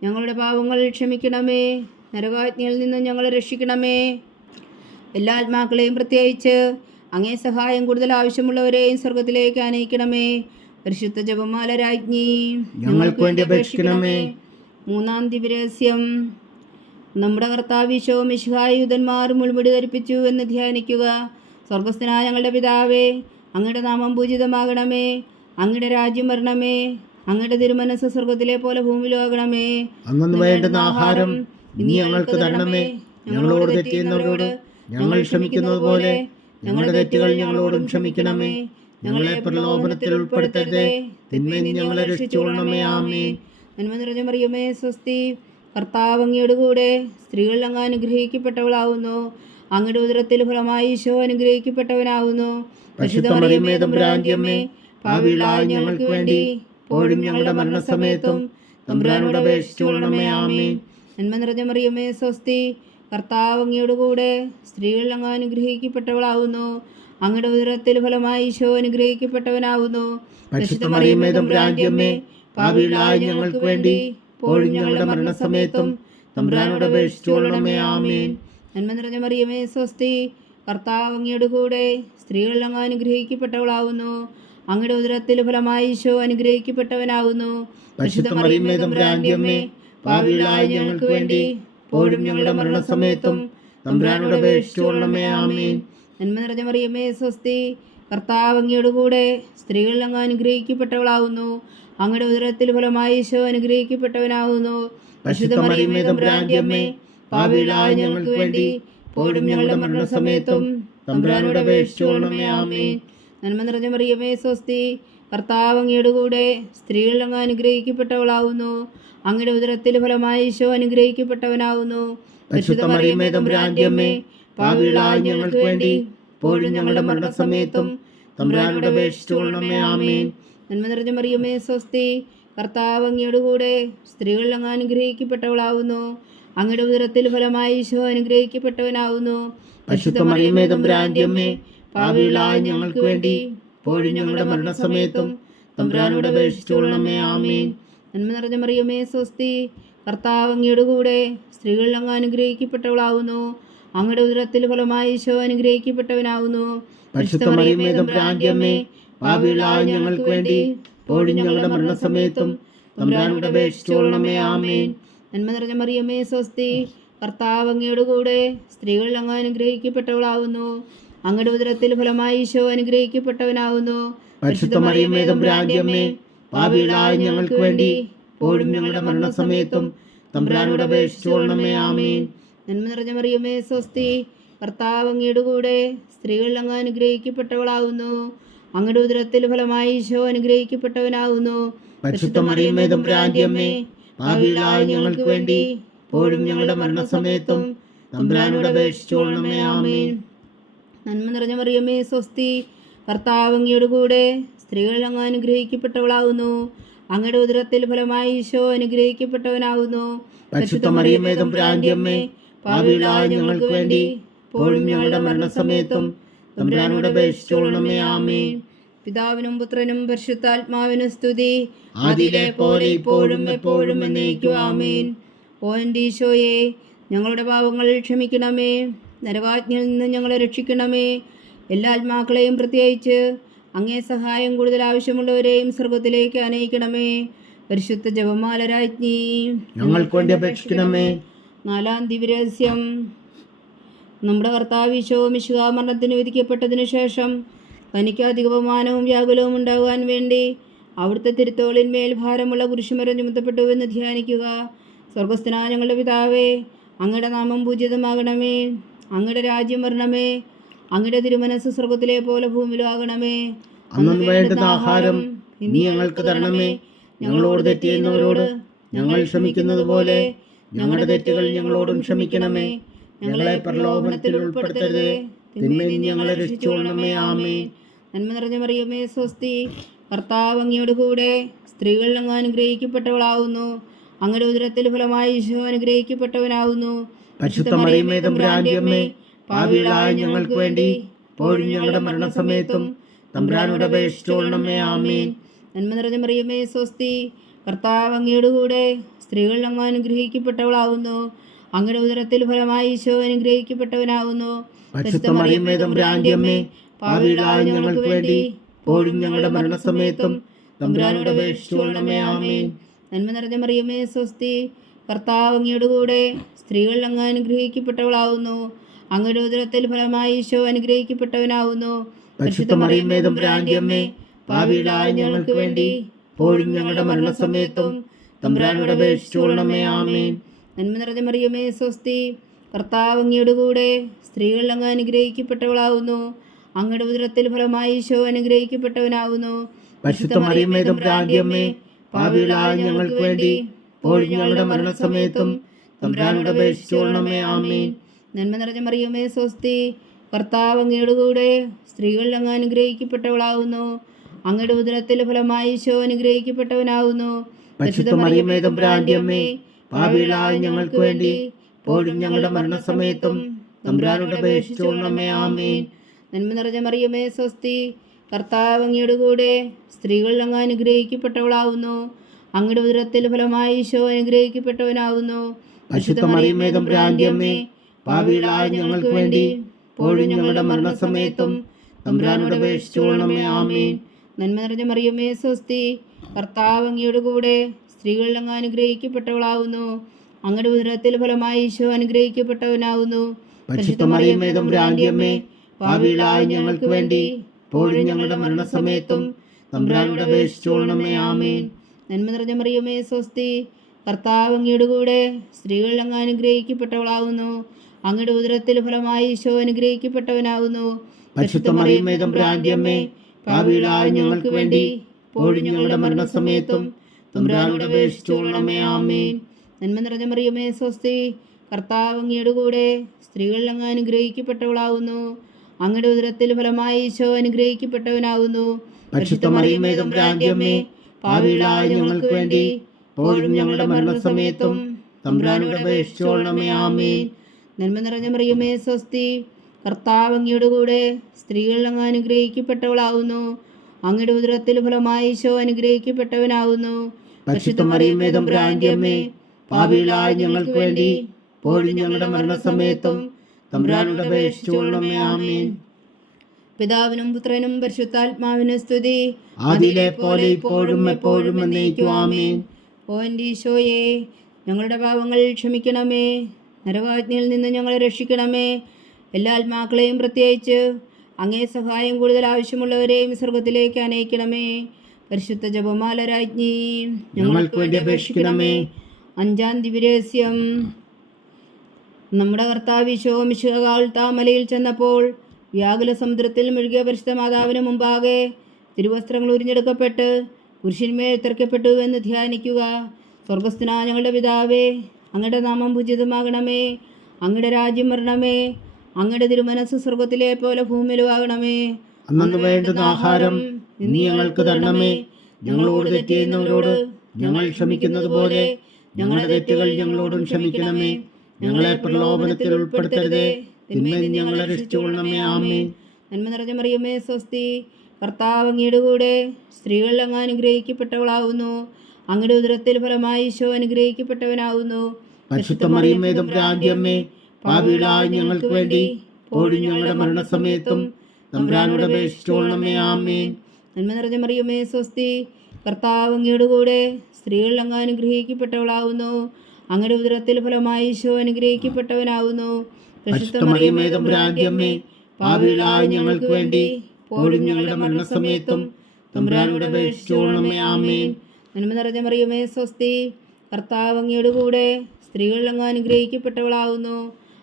ഞങ്ങളുടെ പാപങ്ങൾ ക്ഷമിക്കണമേ, നരകാജ്ഞയിൽ നിന്ന് ഞങ്ങളെ രക്ഷിക്കണമേ. എല്ലാ ആത്മാക്കളെയും പ്രത്യേകിച്ച് അങ്ങേ സഹായം കൂടുതൽ ആവശ്യമുള്ളവരെയും സ്വർഗത്തിലേക്ക് ആനയിക്കണമേ. പരിശുദ്ധ ജപമാല രാജ്ഞി, ഞങ്ങൾക്ക് വേണ്ടി അപേക്ഷിക്കണമേ. മൂന്നാം ദിവ്യരഹസ്യം. നമ്മുടെ കർത്താവ് ഈശോ മിശിഹായ യൂതന്മാർ മുൾമുടി ധരിപ്പിച്ചു എന്ന് ധ്യാനിക്കുക. സ്വർഗസ്ഥനായ ഞങ്ങളുടെ പിതാവേ, അങ്ങയുടെ നാമം പൂജിതമാകണമേ. അങ്ങയുടെ രാജ്യം വരണമേ. അങ്ങയുടെ തിരുമനസ്സ് സ്വർഗത്തിലെ പോലെ ഭൂമിയിലാകണമേ. അന്നു വേണ്ടുന്ന ആഹാരം ഇനി ഞങ്ങൾക്ക് തരണമേ. ഞങ്ങളോട് തെറ്റിയുന്നവരോട് ഞങ്ങൾ ക്ഷമിക്കുന്നത് പോലെ ഞങ്ങളുടെ തെറ്റുകൾ ഞങ്ങളോടും ക്ഷമിക്കണമേ. ഞങ്ങളെ പ്രലോഭനത്തിൽ ഉൾപ്പെടുത്തരുതേ, തിന്മയിൽ നിന്ന് ഞങ്ങളെ രക്ഷിച്ചുകൊള്ളണമേ. ആമേൻ. നന്മ നിറഞ്ഞ മറിയമേ സ്വസ്തി, കർത്താവ് അങ്ങയുടെ കൂടെ സ്ത്രീകളിൽ അങ്ങ് അനുഗ്രഹിക്കപ്പെട്ടവളാവുന്നു. അങ്ങയുടെ ഉദരത്തിൽ ഫലമായി ഈശോ അനുഗ്രഹിക്കപ്പെട്ടവനാവുന്നു. പരിശുദ്ധ മറിയമേ തമ്പുരാന്റെ അമ്മേ, പാപികളായ ഞങ്ങൾക്ക് വേണ്ടി ഇപ്പോഴും ഞങ്ങളുടെ മരണസമയത്തും തമ്പുരാനോട് അപേക്ഷിച്ചുകൊള്ളണമേ. ആമേൻ. നന്മ നിറഞ്ഞ മറിയമേ സ്വസ്തി, കർത്താവ് അങ്ങയുടെ കൂടെ സ്ത്രീകളിൽ അങ്ങ് അനുഗ്രഹിക്കപ്പെട്ടവളാവുന്നു. അങ്ങയുടെ ഉദരത്തിൽ ഫലമായി ഈശോ അനുഗ്രഹിക്കപ്പെട്ടവനാവുന്നു. പരിശുദ്ധ മറിയമേ തമ്പുരാന്റെ അമ്മേ, പാപികളായ ഞങ്ങൾക്ക് വേണ്ടി ഇപ്പോഴും ഞങ്ങളുടെ മരണസമയത്തും തമ്പുരാനോട് അപേക്ഷിച്ചുകൊള്ളണമേ. ആമേൻ. നന്മ നിറഞ്ഞ മറിയമേ സ്വസ്തി, കർത്താവ് അങ്ങയുടെ കൂടെ സ്ത്രീകളിൽ അങ്ങ് അനുഗ്രഹിക്കപ്പെട്ടവളാവുന്നു. അങ്ങയുടെ ഉദരത്തിൽ ഫലമായി ഈശോ അനുഗ്രഹിക്കപ്പെട്ടവനാവുന്നു. പരിശുദ്ധ മറിയമേ തമ്പുരാന്റെ അമ്മേ, പാപികളായ ഞങ്ങൾക്ക് വേണ്ടി ഇപ്പോഴും ഞങ്ങളുടെ മരണസമയത്തും തമ്പുരാനോട് അപേക്ഷിച്ചുകൊള്ളണമേ. ആമേൻ. നന്മ നിറഞ്ഞ മറിയമേ സ്വസ്തി, കർത്താവ് അങ്ങയുടെ കൂടെ സ്ത്രീകളിൽ അങ്ങ് അനുഗ്രഹിക്കപ്പെട്ടവളാവുന്നു. അങ്ങയുടെ ഉദരത്തിൽ ഫലമായി ഈശോ അനുഗ്രഹിക്കപ്പെട്ടവനാവുന്നു. പരിശുദ്ധ മറിയമേ തമ്പുരാന്റെ അമ്മേ, പാപികളായ ഞങ്ങൾക്ക് വേണ്ടി ഇപ്പോഴും ഞങ്ങളുടെ മരണസമയത്തും തമ്പുരാനോട് അപേക്ഷിച്ചുകൊള്ളണമേ. ആമേൻ. നന്മ നിറഞ്ഞ മറിയമേ സ്വസ്തി, കർത്താവ് അങ്ങയുടെ കൂടെ സ്ത്രീകളിൽ അങ്ങ് അനുഗ്രഹിക്കപ്പെട്ടവളാവുന്നു. അങ്ങയുടെ ഉദരത്തിൽ ഫലമായി ഈശോ അനുഗ്രഹിക്കപ്പെട്ടവനാവുന്നു. പരിശുദ്ധ മറിയമേ തമ്പുരാന്റെ അമ്മേ, പാപികളായ ഞങ്ങൾക്ക് വേണ്ടി ഇപ്പോഴും ഞങ്ങളുടെ മരണസമയത്തും തമ്പുരാനോട് അപേക്ഷിച്ചുകൊള്ളണമേ. ആമേൻ. നന്മ നിറഞ്ഞ മറിയമേ സ്വസ്തി, കർത്താവ് അങ്ങയുടെ കൂടെ സ്ത്രീകളിൽ അങ്ങ് അനുഗ്രഹിക്കപ്പെട്ടവളാവുന്നു. അങ്ങയുടെ ഉദരത്തിൽ ഫലമായി ഈശോ അനുഗ്രഹിക്കപ്പെട്ടവനാവുന്നു. പരിശുദ്ധ മറിയമേ തമ്പുരാന്റെ അമ്മേ, പാപികളായ ഞങ്ങൾക്ക് വേണ്ടി ഇപ്പോഴും ഞങ്ങളുടെ മരണസമയത്തും തമ്പുരാനോട് അപേക്ഷിച്ചുകൊള്ളണമേ. ആമേൻ. നന്മ നിറഞ്ഞ മറിയമേ സ്വസ്തി, കർത്താവ് അങ്ങയുടെ കൂടെ സ്ത്രീകളിൽ അങ്ങ് അനുഗ്രഹിക്കപ്പെട്ടവളാവുന്നു. അങ്ങയുടെ ഉദരത്തിൽ ഫലമായി ഈശോ അനുഗ്രഹിക്കപ്പെട്ടവനാവുന്നു. പരിശുദ്ധ മറിയമേ തമ്പുരാന്റെ അമ്മേ, പാപികളായ ഞങ്ങൾക്ക് വേണ്ടി ഇപ്പോഴും ഞങ്ങളുടെ മരണസമയത്തും തമ്പുരാനോട് അപേക്ഷിച്ചുകൊള്ളണമേ. ആമേൻ. നന്മ നിറഞ്ഞ മറിയമേ സ്വസ്തി, കർത്താവ് അങ്ങയുടെ കൂടെ സ്ത്രീകളിൽ അങ്ങ് അനുഗ്രഹിക്കപ്പെട്ടവളാവുന്നു. അങ്ങയുടെ ഉദരത്തിൽ ഫലമായി ഈശോ അനുഗ്രഹിക്കപ്പെട്ടവനാവുന്നു. പരിശുദ്ധ മറിയമേ തമ്പുരാന്റെ അമ്മേ, പാപികളായ ഞങ്ങൾക്ക് വേണ്ടി ഇപ്പോഴും ഞങ്ങളുടെ മരണസമയത്തും തമ്പുരാനോട് അപേക്ഷിച്ചുകൊള്ളണമേ. ആമേൻ. നന്മ നിറഞ്ഞ മറിയമേ സ്വസ്തി, കർത്താവ് അങ്ങയുടെ കൂടെ സ്ത്രീകളിൽ അങ്ങ് അനുഗ്രഹിക്കപ്പെട്ടവളാവുന്നു. അങ്ങയുടെ ഉദരത്തിൽ ഫലമായി ഈശോ അനുഗ്രഹിക്കപ്പെട്ടവനാവുന്നു. പരിശുദ്ധ മറിയമേ തമ്പുരാന്റെ അമ്മേ, പാപികളായ ഞങ്ങൾക്ക് വേണ്ടി ഇപ്പോഴും ഞങ്ങളുടെ മരണസമയത്തും തമ്പുരാനോട് അപേക്ഷിച്ചുകൊള്ളണമേ. ആമേൻ. നന്മ നിറഞ്ഞ മറിയമേ സ്വസ്തി, കർത്താവ് അങ്ങയുടെ കൂടെ സ്ത്രീകളിൽ അങ്ങ് അനുഗ്രഹിക്കപ്പെട്ടവളാവുന്നു. അങ്ങയുടെ ഉദരത്തിൽ ഫലമായി ഈശോ അനുഗ്രഹിക്കപ്പെട്ടവനാവുന്നു. പരിശുദ്ധ മറിയമേ തമ്പുരാന്റെ അമ്മേ, പാപികളായ ഞങ്ങൾക്ക് വേണ്ടി ഇപ്പോഴും ഞങ്ങളുടെ മരണസമയത്തും തമ്പുരാനോട് അപേക്ഷിച്ചുകൊള്ളണമേ. ആമേൻ. പിതാവിനും പുത്രനും പരിശുദ്ധാത്മാവിനും സ്തുതി, അതിലെ പോലെ ഇപ്പോഴും എപ്പോഴും എന്നേക്കും. ആമേൻ. ഓ എൻ്റെ ഈശോയെ, ഞങ്ങളുടെ പാപങ്ങൾ ക്ഷമിക്കണമേ, നരകാജ്ഞയിൽ നിന്ന് ഞങ്ങളെ രക്ഷിക്കണമേ. എല്ലാ ആത്മാക്കളെയും പ്രത്യേകിച്ച് അങ്ങേ സഹായം കൂടുതൽ ആവശ്യമുള്ളവരെയും സ്വർഗത്തിലേക്ക് ആനയിക്കണമേ. പരിശുദ്ധ ജപമാല രാജ്ഞി, ഞങ്ങൾക്ക് വേണ്ടി അപേക്ഷിക്കണമേ. നാലാം ദിവ്യരഹസ്യം. നമ്മുടെ കർത്താവ് ഈശോ മിശിഹാ മരണത്തിന് വിധിക്കപ്പെട്ടതിനു ശേഷം തനിക്ക് അധിക ബഹുമാനവും വ്യാകുലവും ഉണ്ടാകുവാൻ വേണ്ടി അവിടുത്തെ തിരുത്തോളിന്മേൽ ഭാരമുള്ള കുരിശുമരം ചുമത്തപ്പെട്ടുവെന്ന് ധ്യാനിക്കുക. സ്വർഗസ്ഥനായ ഞങ്ങളുടെ പിതാവേ, അങ്ങയുടെ നാമം പൂജിതമാകണമേ. അങ്ങയുടെ രാജ്യം വരണമേ. അങ്ങയുടെ തിരുമനസ് സ്വർഗത്തിലെ പോലെ ഭൂമിയിലാകണമേ. അന്നു വേണ്ടുന്ന ആഹാരം ഇനി ഞങ്ങൾക്ക് തരണമേ. ഞങ്ങളോട് തെറ്റ് ചെയ്യുന്നവരോട് ഞങ്ങൾ ക്ഷമിക്കുന്നത് പോലെ ഞങ്ങളുടെ തെറ്റുകൾ ഞങ്ങളോടും ക്ഷമിക്കണമേ. ഞങ്ങളെ പ്രലോഭനത്തിൽ ഉൾപ്പെടുത്തരുതേ, തിന്മയിൽ നിന്ന് ഞങ്ങളെ രക്ഷിച്ചുകൊള്ളണമേ. ആമേൻ. നന്മ നിറഞ്ഞ മറിയമേ, സ്വസ്തി. കർത്താവ് അങ്ങയോട് കൂടെ സ്ത്രീകൾ അങ്ങ് അനുഗ്രഹിക്കപ്പെട്ടവളാവുന്നു. അങ്ങയുടെ ഉദരത്തിൽ ഫലമായി ഈശോ അനുഗ്രഹിക്കപ്പെട്ടവനാവുന്നു. പരിശുദ്ധ മറിയമേ, തമ്പുരാന്റെ അമ്മേ, പാപികളായ ഞങ്ങൾക്ക് വേണ്ടി ഇപ്പോഴും ഞങ്ങളുടെ മരണസമയത്തും തമ്പുരാനോട് അപേക്ഷിച്ചുകൊള്ളണമേ. ആമേൻ. നന്മ നിറഞ്ഞ മറിയമേ, സ്വസ്തി. കർത്താവ് അങ്ങയോട് കൂടെ സ്ത്രീകൾ അങ്ങ് അനുഗ്രഹിക്കപ്പെട്ടവളാവുന്നു. അങ്ങയുടെ ഉദരത്തിൽ ഫലമായി ഈശോ അനുഗ്രഹിക്കപ്പെട്ടവനാവുന്നു. പരിശുദ്ധ മറിയമേ, തമ്പുരാന്റെ അമ്മേ, പാപികളായ ഞങ്ങൾക്ക് വേണ്ടി ഇപ്പോഴും ഞങ്ങളുടെ മരണസമയത്തും തമ്പുരാനോട് അപേക്ഷിച്ചുകൊള്ളണമേ. ആമേൻ. നന്മ നിറഞ്ഞ മറിയമേ, സ്വസ്തി. കർത്താവ് അങ്ങയോട് കൂടെ സ്ത്രീകൾ അങ്ങ് അനുഗ്രഹിക്കപ്പെട്ടവളാവുന്നു. അങ്ങയുടെ ഉദരത്തിൽ ഫലമായി ഈശോ അനുഗ്രഹിക്കപ്പെട്ടവനാവുന്നു. പരിശുദ്ധ മറിയമേ, തമ്പുരാന്റെ അമ്മേ, പാപികളായ ഞങ്ങൾക്ക് വേണ്ടി ഇപ്പോഴും ഞങ്ങളുടെ മരണസമയത്തും തമ്പുരാനോട് അപേക്ഷിച്ചുകൊള്ളണമേ. ആമേൻ. നന്മ നിറഞ്ഞ മറിയമേ, സ്വസ്തി. കർത്താവ് അങ്ങയോട് കൂടെ സ്ത്രീകൾ അങ്ങ് അനുഗ്രഹിക്കപ്പെട്ടവളാവുന്നു. അങ്ങയുടെ ഉദരത്തിൽ ഫലമായി ഈശോ അനുഗ്രഹിക്കപ്പെട്ടവനാവുന്നു. പരിശുദ്ധ മറിയമേ, തമ്പുരാന്റെ അമ്മേ, പാപികളായ ഞങ്ങൾക്ക് വേണ്ടി ഇപ്പോഴും ഞങ്ങളുടെ മരണസമയത്തും തമ്പുരാനോട് അപേക്ഷിച്ചുകൊള്ളണമേ. ആമേൻ. നന്മ നിറഞ്ഞ മറിയമേ, സ്വസ്തി. കർത്താവ് അങ്ങയോട് കൂടെ സ്ത്രീകൾ അങ്ങ് അനുഗ്രഹിക്കപ്പെട്ടവളാവുന്നു. അങ്ങയുടെ ഉദരത്തിൽ ഫലമായി ഈശോ അനുഗ്രഹിക്കപ്പെട്ടവനാവുന്നു. പരിശുദ്ധ മറിയമേ, തമ്പുരാന്റെ അമ്മേ, പാപികളായ ഞങ്ങൾക്ക് വേണ്ടി ഇപ്പോഴും ഞങ്ങളുടെ മരണസമയത്തും തമ്പുരാനോട് അപേക്ഷിച്ചുകൊള്ളണമേ. ആമേൻ. നന്മ നിറഞ്ഞ മറിയമേ, സ്വസ്തി. കർത്താവ് അങ്ങയോട് കൂടെ സ്ത്രീകൾ അങ്ങ് അനുഗ്രഹിക്കപ്പെട്ടവളാവുന്നു. അങ്ങയുടെ ഉദരത്തിൽ ഫലമായി ഈശോ അനുഗ്രഹിക്കപ്പെട്ടവനാവുന്നു. പരിശുദ്ധ മറിയമേ, തമ്പുരാന്റെ അമ്മേ, പാപികളായ ഞങ്ങൾക്ക് വേണ്ടി ഇപ്പോഴും ഞങ്ങളുടെ മരണസമയത്തും തമ്പുരാനോട് അപേക്ഷിച്ചുകൊള്ളണമേ. ആമേൻ. നന്മ നിറഞ്ഞ മറിയമേ, സ്വസ്തി. കർത്താവ് അങ്ങയോട് കൂടെ സ്ത്രീകൾ അങ്ങ് അനുഗ്രഹിക്കപ്പെട്ടവളാവുന്നു. അങ്ങയുടെ ഉദരത്തിൽ ഫലമായി ഈശോ അനുഗ്രഹിക്കപ്പെട്ടവനാവുന്നു. പരിശുദ്ധ മറിയമേ, തമ്പുരാന്റെ അമ്മേ, പാപികളായ ഞങ്ങൾക്ക് വേണ്ടി ഇപ്പോഴും ഞങ്ങളുടെ മരണസമയത്തും തമ്പുരാനോട് അപേക്ഷിച്ചുകൊള്ളണമേ. ആമേൻ. നന്മ നിറഞ്ഞ മറിയമേ, സ്വസ്തി. കർത്താവ് അങ്ങയോട് കൂടെ സ്ത്രീകൾ അങ്ങ് അനുഗ്രഹിക്കപ്പെട്ടവളാവുന്നു. അങ്ങയുടെ ഉദരത്തിൽ ഫലമായി ഈശോ അനുഗ്രഹിക്കപ്പെട്ടവനാവുന്നു. പരിശുദ്ധ മറിയമേ, തമ്പുരാന്റെ അമ്മേ, പാപികളായ ഞങ്ങൾക്ക് വേണ്ടി ഇപ്പോഴും ഞങ്ങളുടെ മരണസമയത്തും തമ്പുരാനോട് അപേക്ഷിച്ചുകൊള്ളണമേ. ആമേൻ. നന്മ നിറഞ്ഞ മറിയമേ, സ്വസ്തി. കർത്താവ് അങ്ങയോട് കൂടെ സ്ത്രീകൾ അങ്ങ് അനുഗ്രഹിക്കപ്പെട്ടവളാവുന്നു. അങ്ങയുടെ ഉദരത്തിൽ ഫലമായി ഈശോ അനുഗ്രഹിക്കപ്പെട്ടവനാവുന്നു. പരിശുദ്ധ മറിയമേ, തമ്പുരാന്റെ അമ്മേ, പാപികളായ ഞങ്ങൾക്ക് വേണ്ടി ഇപ്പോഴും ഞങ്ങളുടെ മരണസമയത്തും തമ്പുരാനോട് അപേക്ഷിച്ചുകൊള്ളണമേ. ആമേൻ. നന്മ നിറഞ്ഞ മറിയമേ, സ്വസ്തി. കർത്താവ് അങ്ങയോട് കൂടെ സ്ത്രീകൾ അങ്ങ് അനുഗ്രഹിക്കപ്പെട്ടവളാവുന്നു. അങ്ങയുടെ ഉദരത്തിൽ ഫലമായി ഈശോ അനുഗ്രഹിക്കപ്പെട്ടവനാവുന്നു. പരിശുദ്ധ മറിയമേ, തമ്പുരാന്റെ അമ്മേ, പാപികളായ ഞങ്ങൾക്ക് വേണ്ടി ഇപ്പോഴും ഞങ്ങളുടെ മരണസമയത്തും തമ്പുരാനോട് അപേക്ഷിച്ചുകൊള്ളണമേ. ആമേൻ. പിതാവിനും പുത്രനും പരിശുദ്ധാത്മാവിനും സ്തുതി. ആദിയിലെ പോലെ ഇപ്പോഴും എപ്പോഴും എന്നേക്കും. ആമേൻ. ഓ എൻ്റെ ഈശോയെ, ഞങ്ങളുടെ പാപങ്ങൾ ക്ഷമിക്കണമേ. നരകാജ്ഞയിൽ നിന്ന് ഞങ്ങളെ രക്ഷിക്കണമേ. എല്ലാ ആത്മാക്കളെയും പ്രത്യേകിച്ച് അങ്ങേ സഹായം കൂടുതൽ ആവശ്യമുള്ളവരെയും സ്വർഗത്തിലേക്ക് അനയിക്കണമേ. പരിശുദ്ധ ജപമാല രാജ്ഞി, ഞങ്ങൾക്ക് വേണ്ടി അപേക്ഷിക്കണമേ. അഞ്ചാം ദിവ്യരഹസ്യം. നമ്മുടെ കർത്താവ് ഈശോ മിശിഹാ മലയിൽ ചെന്നപ്പോൾ വ്യാകുല സമുദ്രത്തിൽ മുഴുകിയ പരിശുദ്ധ മാതാവിന് മുമ്പാകെ തിരുവസ്ത്രങ്ങൾ ഉരിഞ്ഞെടുക്കപ്പെട്ട് കുരിശിന്മേൽ തറയ്ക്കപ്പെട്ടു എന്ന് ധ്യാനിക്കുക. സ്വർഗസ്ഥനായ ഞങ്ങളുടെ പിതാവേ, അങ്ങയുടെ നാമം പൂജിതമാകണമേ. അങ്ങയുടെ രാജ്യം വരണമേ. അങ്ങയുടെ തിരുമനസ് സ്വർഗത്തിലെ പോലെ ഭൂമിയിലുമാകണമേ. അന്നു വേണ്ടുന്ന ആഹാരം ഇനി ഞങ്ങൾക്ക് തരണമേ. ഞങ്ങളോട് തെറ്റ് ചെയ്യുന്നവരോട് ഞങ്ങൾ ക്ഷമിക്കുന്നത് പോലെ ഞങ്ങളുടെ തെറ്റുകൾ ഞങ്ങളോടും ക്ഷമിക്കണമേ. ഞങ്ങളെ പ്രലോഭനത്തിൽ ഉൾപ്പെടുത്തരുതേ, തിന്മയിൽ നിന്ന് ഞങ്ങളെ രക്ഷിച്ചുകൊള്ളണമേ. ആമേൻ. നന്മ നിറഞ്ഞ മറിയമേ, സ്വസ്തി. കർത്താവ് അങ്ങയുടെ കൂടെ സ്ത്രീകൾ അങ്ങ് അനുഗ്രഹിക്കപ്പെട്ടവളാവുന്നു. അങ്ങയുടെ ഉദരത്തിൽ ഫലമായി ഈശോ അനുഗ്രഹിക്കപ്പെട്ടവനാവുന്നു. പരിശുദ്ധ മറിയമേ, തമ്പുരാന്റെ അമ്മേ, പാപികളായ ഞങ്ങൾക്ക് വേണ്ടി ഇപ്പോഴും ഞങ്ങളുടെ മരണസമയത്തും തമ്പുരാനോട് അപേക്ഷിച്ചുകൊള്ളണമേ. ആമേൻ. നന്മ നിറഞ്ഞ മറിയമേ, സ്വസ്തി. കർത്താവ് അങ്ങയുടെ കൂടെ സ്ത്രീകൾ അങ്ങ് അനുഗ്രഹിക്കപ്പെട്ടവളാവുന്നു. അങ്ങയുടെ ഉദരത്തിൽ ഫലമായി ഈശോ അനുഗ്രഹിക്കപ്പെട്ടവനാവുന്നു. പരിശുദ്ധ മറിയമേ, തമ്പുരാന്റെ അമ്മേ, പാപികളായ ഞങ്ങൾക്ക് വേണ്ടി ഇപ്പോഴും ഞങ്ങളുടെ മരണസമയത്തും തമ്പുരാനോട് അപേക്ഷിച്ചുകൊള്ളണമേ. ആമേൻ. നന്മ നിറഞ്ഞ മറിയമേ സ്വസ്തി, കർത്താവ് അങ്ങയുടെ കൂടെ സ്ത്രീകളിൽ അങ്ങ് അനുഗ്രഹിക്കപ്പെട്ടവളാകുന്നു.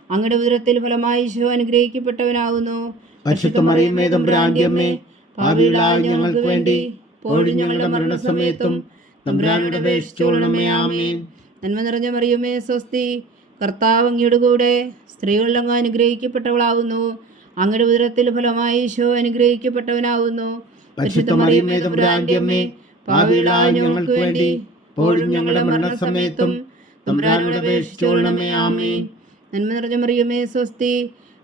അങ്ങയുടെ ഉദരത്തിൽ ഫലമായി ഈശോ അനുഗ്രഹിക്കപ്പെട്ടവനാകുന്നു. പരിശുദ്ധ മറിയമേ തമ്പുരാന്റെ അമ്മേ, പാപികളായ ഞങ്ങൾക്ക് വേണ്ടി ഇപ്പോഴും ഞങ്ങളുടെ മരണസമയത്തും തമ്പുരാനോട് അപേക്ഷിച്ചുകൊള്ളണമേ. ആമേൻ. നന്മ നിറഞ്ഞ മറിയമേ സ്വസ്തി, കർത്താവ് അങ്ങയുടെ കൂടെ സ്ത്രീകളിൽ അങ്ങ് അനുഗ്രഹിക്കപ്പെട്ടവളാകുന്നു. അങ്ങയുടെ ഉദരത്തിൽ ഫലമായി ഈശോ അനുഗ്രഹിക്കപ്പെട്ടവനാകുന്നു. പരിശുദ്ധ മറിയമേ തമ്പുരാന്റെ അമ്മേ, പാപികളായ ഞങ്ങൾക്ക് വേണ്ടി ഇപ്പോഴും ഞങ്ങളുടെ മരണസമയത്തും തമ്പുരാനോട് അപേക്ഷിച്ചുകൊള്ളണമേ. ആമേൻ. നന്മ നിറഞ്ഞ മറിയമേ സ്വസ്തി,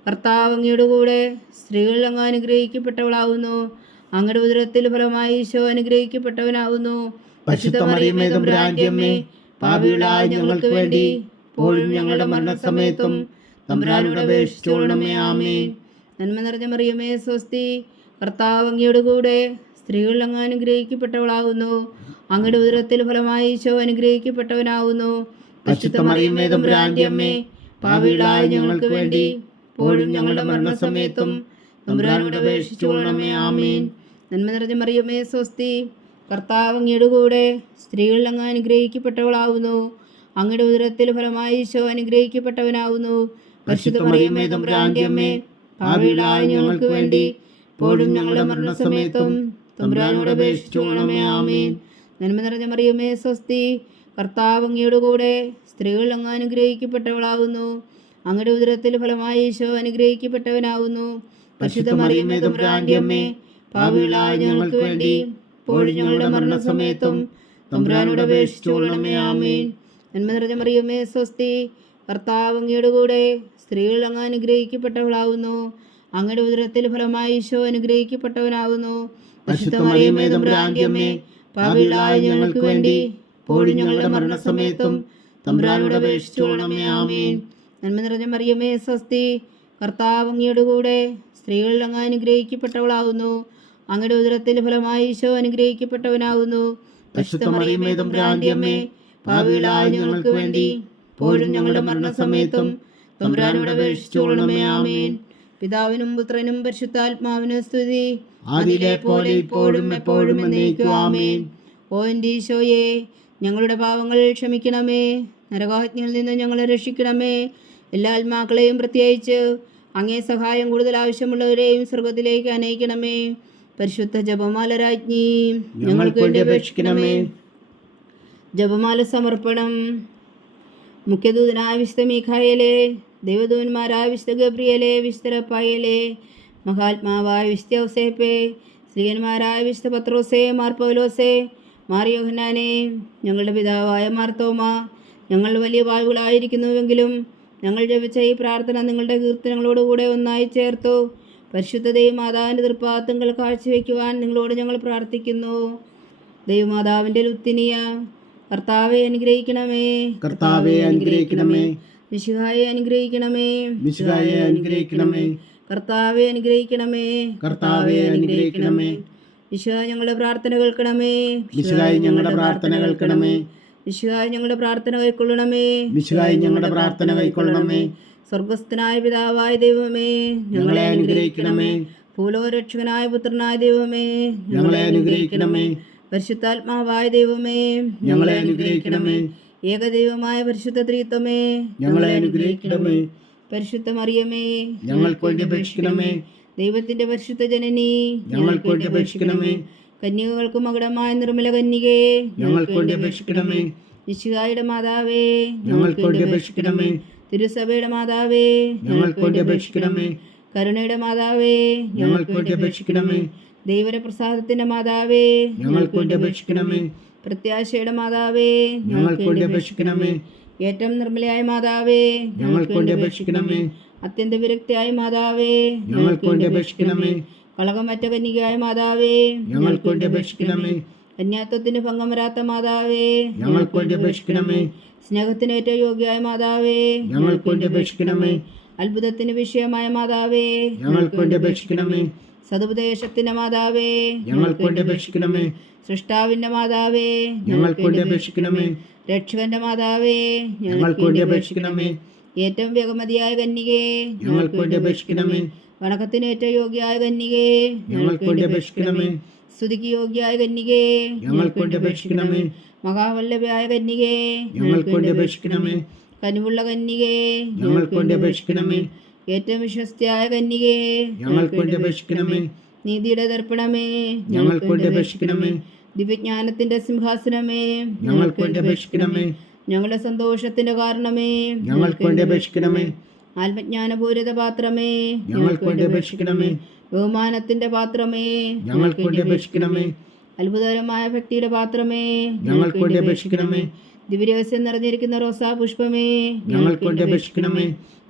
കർത്താവ് അങ്ങയുടെ കൂടെ സ്ത്രീകളിൽ അങ്ങ് അനുഗ്രഹിക്കപ്പെട്ടവളാകുന്നു. അങ്ങയുടെ ഉദരത്തിൽ ഫലമായി ഈശോ അനുഗ്രഹിക്കപ്പെട്ടവനാകുന്നു. പരിശുദ്ധ മറിയമേ തമ്പുരാന്റെ അമ്മേ, പാപികളായ ഞങ്ങൾക്ക് വേണ്ടി ഇപ്പോഴും ഞങ്ങളുടെ മരണസമയത്തും തമ്പുരാനോട് അപേക്ഷിച്ചുകൊള്ളണമേ. ആമേൻ. നന്മ നിറഞ്ഞ മറിയമേ സ്വസ്തി, കർത്താവ് അങ്ങയുടെ കൂടെ സ്ത്രീകളിൽ അങ്ങ് അനുഗ്രഹിക്കപ്പെട്ടവളാകുന്നു. അങ്ങയുടെ ഉദരത്തിൽ ഫലമായി ഈശോ അനുഗ്രഹിക്കപ്പെട്ടവനാകുന്നു. പരിശുദ്ധ മറിയമേ തമ്പുരാന്റെ അമ്മേ, പാപികളായ ഞങ്ങൾക്ക് വേണ്ടി ഇപ്പോഴും ഞങ്ങളുടെ മരണസമയത്തും തമ്പുരാനോട് അപേക്ഷിച്ചുകൊള്ളണമേ. ആമേൻ. നന്മ നിറഞ്ഞ മറിയമേ സ്വസ്തി, കർത്താവ് അങ്ങയുടെ കൂടെ സ്ത്രീകളിൽ അങ്ങ് അനുഗ്രഹിക്കപ്പെട്ടവളാകുന്നു. അങ്ങയുടെ ഉദരത്തിൽ ഫലമായി ഈശോ അനുഗ്രഹിക്കപ്പെട്ടവനാകുന്നു. പരിശുദ്ധ മറിയമേ തമ്പുരാന്റെ അമ്മേ, പാപികളായ ഞങ്ങൾക്ക് വേണ്ടി ഇപ്പോഴും ഞങ്ങളുടെ മരണസമയത്തും തമ്പുരാനോട് അപേക്ഷിച്ചുകൊള്ളണമേ. ആമേൻ. നന്മ നിറഞ്ഞ മറിയമേ സ്വസ്തി, കർത്താവ് അങ്ങയുടെ കൂടെ സ്ത്രീകളിൽ അങ്ങ് അനുഗ്രഹിക്കപ്പെട്ടവളാകുന്നു. അങ്ങയുടെ ഉദരത്തിൽ ഫലമായി ഈശോ അനുഗ്രഹിക്കപ്പെട്ടവനാകുന്നു. പരിശുദ്ധ മറിയമേ തമ്പുരാന്റെ അമ്മേ, പാപികളായ ഞങ്ങൾക്ക് വേണ്ടി ഇപ്പോഴും ഞങ്ങളുടെ മരണസമയത്തും തമ്പുരാനോട് അപേക്ഷിച്ചുകൊള്ളണമേ. ആമേൻ. നന്മ നിറഞ്ഞ മറിയമേ സ്വസ്തി, കർത്താവ് അങ്ങയുടെ കൂടെ സ്ത്രീകളിൽ അങ്ങ് അനുഗ്രഹിക്കപ്പെട്ടവളാകുന്നു. അങ്ങയുടെ ഉദരത്തിൽ ഫലമായി ഈശോ അനുഗ്രഹിക്കപ്പെട്ടവനാകുന്നു. പരിശുദ്ധ മറിയമേ തമ്പുരാന്റെ അമ്മേ, പാപികളായ ഞങ്ങൾക്ക് വേണ്ടി ഇപ്പോഴും ഞങ്ങളുടെ മരണസമയത്തും തമ്പുരാനോട് അപേക്ഷിച്ചുകൊള്ളണമേ. ആമേൻ. നന്മ നിറഞ്ഞ മറിയമേ സ്വസ്തി, കർത്താവ് അങ്ങയുടെ കൂടെ സ്ത്രീകളിൽ അങ്ങ് അനുഗ്രഹിക്കപ്പെട്ടവളാകുന്നു. അങ്ങയുടെ ഉദരത്തിൽ ഫലമായി ഈശോ അനുഗ്രഹിക്കപ്പെട്ടവനാകുന്നു. പരിശുദ്ധ മറിയമേ തമ്പുരാന്റെ അമ്മേ, പാപികളായ ഞങ്ങൾക്ക് വേണ്ടി ഇപ്പോഴും ഞങ്ങളുടെ മരണസമയത്തും തമ്പുരാനോട് അപേക്ഷിച്ചുകൊള്ളണമേ. ആമേൻ. പിതാവിനും പുത്രനും പരിശുദ്ധാത്മാവിനും സ്തുതി, ആദിയിലെ പോലെ ഇപ്പോഴും എപ്പോഴും എന്നേക്കും. ആമേൻ. ഓ എൻ്റെ ഈശോയെ, ഞങ്ങളുടെ പാവങ്ങൾ ക്ഷമിക്കണമേ. നരകാജ്ഞയിൽ നിന്ന് ഞങ്ങളെ രക്ഷിക്കണമേ. എല്ലാ ആത്മാക്കളെയും പ്രത്യേകിച്ച് അങ്ങേ സഹായം കൂടുതൽ ആവശ്യമുള്ളവരെയും സ്വർഗത്തിലേക്ക് അനയിക്കണമേ. പരിശുദ്ധ ജപമാല രാജ്ഞി, ഞങ്ങൾക്ക് വേണ്ടി അപേക്ഷിക്കണമേ. ജപമാല സമർപ്പണം. മുഖ്യദൂതനായ വിശുദ്ധ മീഖായേലേ, ദൈവദൂതന്മാരായ വിശുദ്ധ ഗബ്രിയേലേ, വിശുദ്ധ റഫായേലേ, മഹാത്മാവായ വിശുദ്ധ ഔസേപ്പേ, സ്ത്രീയന്മാരായ വിശുദ്ധ പത്രോസേ, മാർ പൗലോസേ, മാർ യോഹന്നാനേ, ഞങ്ങളുടെ പിതാവായ മാർത്തോമ, ഞങ്ങൾ വലിയ പാവുകളായിരിക്കുന്നുവെങ്കിലും ഞങ്ങൾ ജപിച്ച ഈ പ്രാർത്ഥന നിങ്ങളുടെ കീർത്തനങ്ങളോടുകൂടെ ഒന്നായി ചേർത്തു പരിശുദ്ധ ദൈവമാതാവിൻ്റെ തൃപ്പാദങ്ങൾ കാഴ്ചവെക്കുവാൻ നിങ്ങളോട് ഞങ്ങൾ പ്രാർത്ഥിക്കുന്നു. ദൈവമാതാവിൻ്റെ ലുത്തിനിയ, കർത്താവെ അനുഗ്രഹിക്കണമേ. കർത്താവെ അനുഗ്രഹിക്കണമേ. മിശിഹായെ അനുഗ്രഹിക്കണമേ. മിശിഹായെ അനുഗ്രഹിക്കണമേ. കർത്താവെ അനുഗ്രഹിക്കണമേ. കർത്താവെ അനുഗ്രഹിക്കണമേ. മിശിഹാ ഞങ്ങളുടെ പ്രാർത്ഥന കേൾക്കണമേ. മിശിഹായി ഞങ്ങളുടെ പ്രാർത്ഥന കേൾക്കണമേ. മിശിഹായി ഞങ്ങളുടെ പ്രാർത്ഥന കൈക്കൊള്ളണമേ. മിശിഹായി ഞങ്ങളുടെ പ്രാർത്ഥന കൈക്കൊള്ളണമേ. സ്വർഗസ്ഥനായ പിതാവായ ദൈവമേ, ഞങ്ങളെ അനുഗ്രഹിക്കണമേ. ഭൂലോകരക്ഷകനായ പുത്രനായ ദൈവമേ, ഞങ്ങളെ അനുഗ്രഹിക്കണമേ. പരിശുദ്ധാത്മാവായ ദൈവമേ, ഞങ്ങളെ അനുഗ്രഹിക്കണമേ. ഏകദൈവമായ പരിശുദ്ധ ത്രിത്വമേ, ഞങ്ങളെ അനുഗ്രഹിക്കണമേ. പരിശുദ്ധ മറിയമേ, ഞങ്ങൾക്ക് വേണ്ടി അപേക്ഷിക്കണമേ. ദൈവത്തിന്റെ പരിശുദ്ധ ജനനി, ഞങ്ങൾക്ക് വേണ്ടി അപേക്ഷിക്കണമേ. കന്യകകൾക്ക് മകുടമായ നിർമ്മല കന്യകേ, ഞങ്ങൾക്ക് വേണ്ടി അപേക്ഷിക്കണമേ. മിശിഹായുടെ മാതാവേ, ഞങ്ങൾക്ക് വേണ്ടി അപേക്ഷിക്കണമേ. തിരുസഭയുടെ മാതാവേ, ഞങ്ങൾക്ക് വേണ്ടി അപേക്ഷിക്കണമേ. കരുണയുടെ മാതാവേ, ഞങ്ങൾക്ക് വേണ്ടി അപേക്ഷിക്കണമേ. ദൈവപ്രസാദത്തിന്റെ മാതാവേ, ഞങ്ങൾക്ക് വേണ്ടി അപേക്ഷിക്കണമേ. പ്രത്യാശയുടെ മാതാവേ, ഞങ്ങൾക്ക് വേണ്ടി അപേക്ഷിക്കണമേ. ഏറ്റവും നിർമ്മലയായ മാതാവേ, ഞങ്ങൾക്ക് വേണ്ടി അപേക്ഷിക്കണമേ. അത്യന്ത വിരക്തിയായ മാതാവേ, ഞങ്ങൾക്ക് വേണ്ടി അപേക്ഷിക്കണമേ. കളകമറ്റ കന്യകയായ മാതാവേ, ഞങ്ങൾക്ക് വേണ്ടി അപേക്ഷിക്കണമേ. കന്യാത്വത്തിന് ഭംഗം വരാത്ത മാതാവേ, ഞങ്ങൾക്ക് വേണ്ടി അപേക്ഷിക്കണമേ. സ്നേഹത്തിന് ഏറ്റവും യോഗ്യയായ മാതാവേ, ഞങ്ങൾക്ക് വേണ്ടി അപേക്ഷിക്കണമേ. അത്ഭുതത്തിന് വിഷയമായ മാതാവേ, ഞങ്ങൾക്ക് വേണ്ടി അപേക്ഷിക്കണമേ. സതുപദേശത്തിന്റെ മാതാവേ, ഞങ്ങൾക്ക് വേണ്ടി അപേക്ഷിക്കണമേ. സൃഷ്ടാവിന്റെ മാതാവേ, ഞങ്ങൾക്ക് വേണ്ടി അപേക്ഷിക്കണമേ. രക്ഷകന്റെ മാതാവേ, ഞങ്ങൾക്ക് വേണ്ടി അപേക്ഷിക്കണമേ. ഏറ്റവും വേഗമതിയായ കന്യകേ, ഞങ്ങൾക്ക് വേണ്ടി അപേക്ഷിക്കണമേ. വണക്കത്തിന് ഏറ്റവും യോഗ്യയായ കന്യകേ, ഞങ്ങൾക്ക് വേണ്ടി അപേക്ഷിക്കണമേ. സ്തുതിക്ക് യോഗ്യയായ കന്യകേ, ഞങ്ങൾക്ക് വേണ്ടി അപേക്ഷിക്കണമേ. മഹാവല്ലഭയായ കന്യകേ, ഞങ്ങൾക്ക് വേണ്ടി അപേക്ഷിക്കണമേ. കനിവുള്ള കന്യകേ, ഞങ്ങൾക്ക് വേണ്ടി അപേക്ഷിക്കണമേ. ഏറ്റവും വിശ്വസ്തയായ കന്യകേ, ഞങ്ങൾക്ക് വേണ്ടി അപേക്ഷിക്കണമേ. നീതിയുടെ ദർപ്പണമേ, ഞങ്ങൾക്ക് വേണ്ടി അപേക്ഷിക്കണമേ. ദിവ്യജ്ഞാനത്തിന്റെ സിംഹാസനമേ, ഞങ്ങൾക്ക് വേണ്ടി അപേക്ഷിക്കണമേ. ഞങ്ങളുടെ സന്തോഷത്തിന്റെ കാരണമേ, ഞങ്ങൾക്ക് വേണ്ടി അപേക്ഷിക്കണമേ. ആത്മജ്ഞാനപൂരിത പാത്രമേ, ഞങ്ങൾക്ക് വേണ്ടി അപേക്ഷിക്കണമേ. ബഹുമാനത്തിന്റെ പാത്രമേ, ഞങ്ങൾക്ക് വേണ്ടി അപേക്ഷിക്കണമേ. അത്ഭുതകരമായ ഭക്തിയുടെ പാത്രമേ, ഞങ്ങൾക്ക് വേണ്ടി അപേക്ഷിക്കണമേ. ദിവ്യരഹസ്യം നിറഞ്ഞിരിക്കുന്ന റോസാ പുഷ്പമേ, ഞങ്ങൾക്ക് വേണ്ടി അപേക്ഷിക്കണമേ.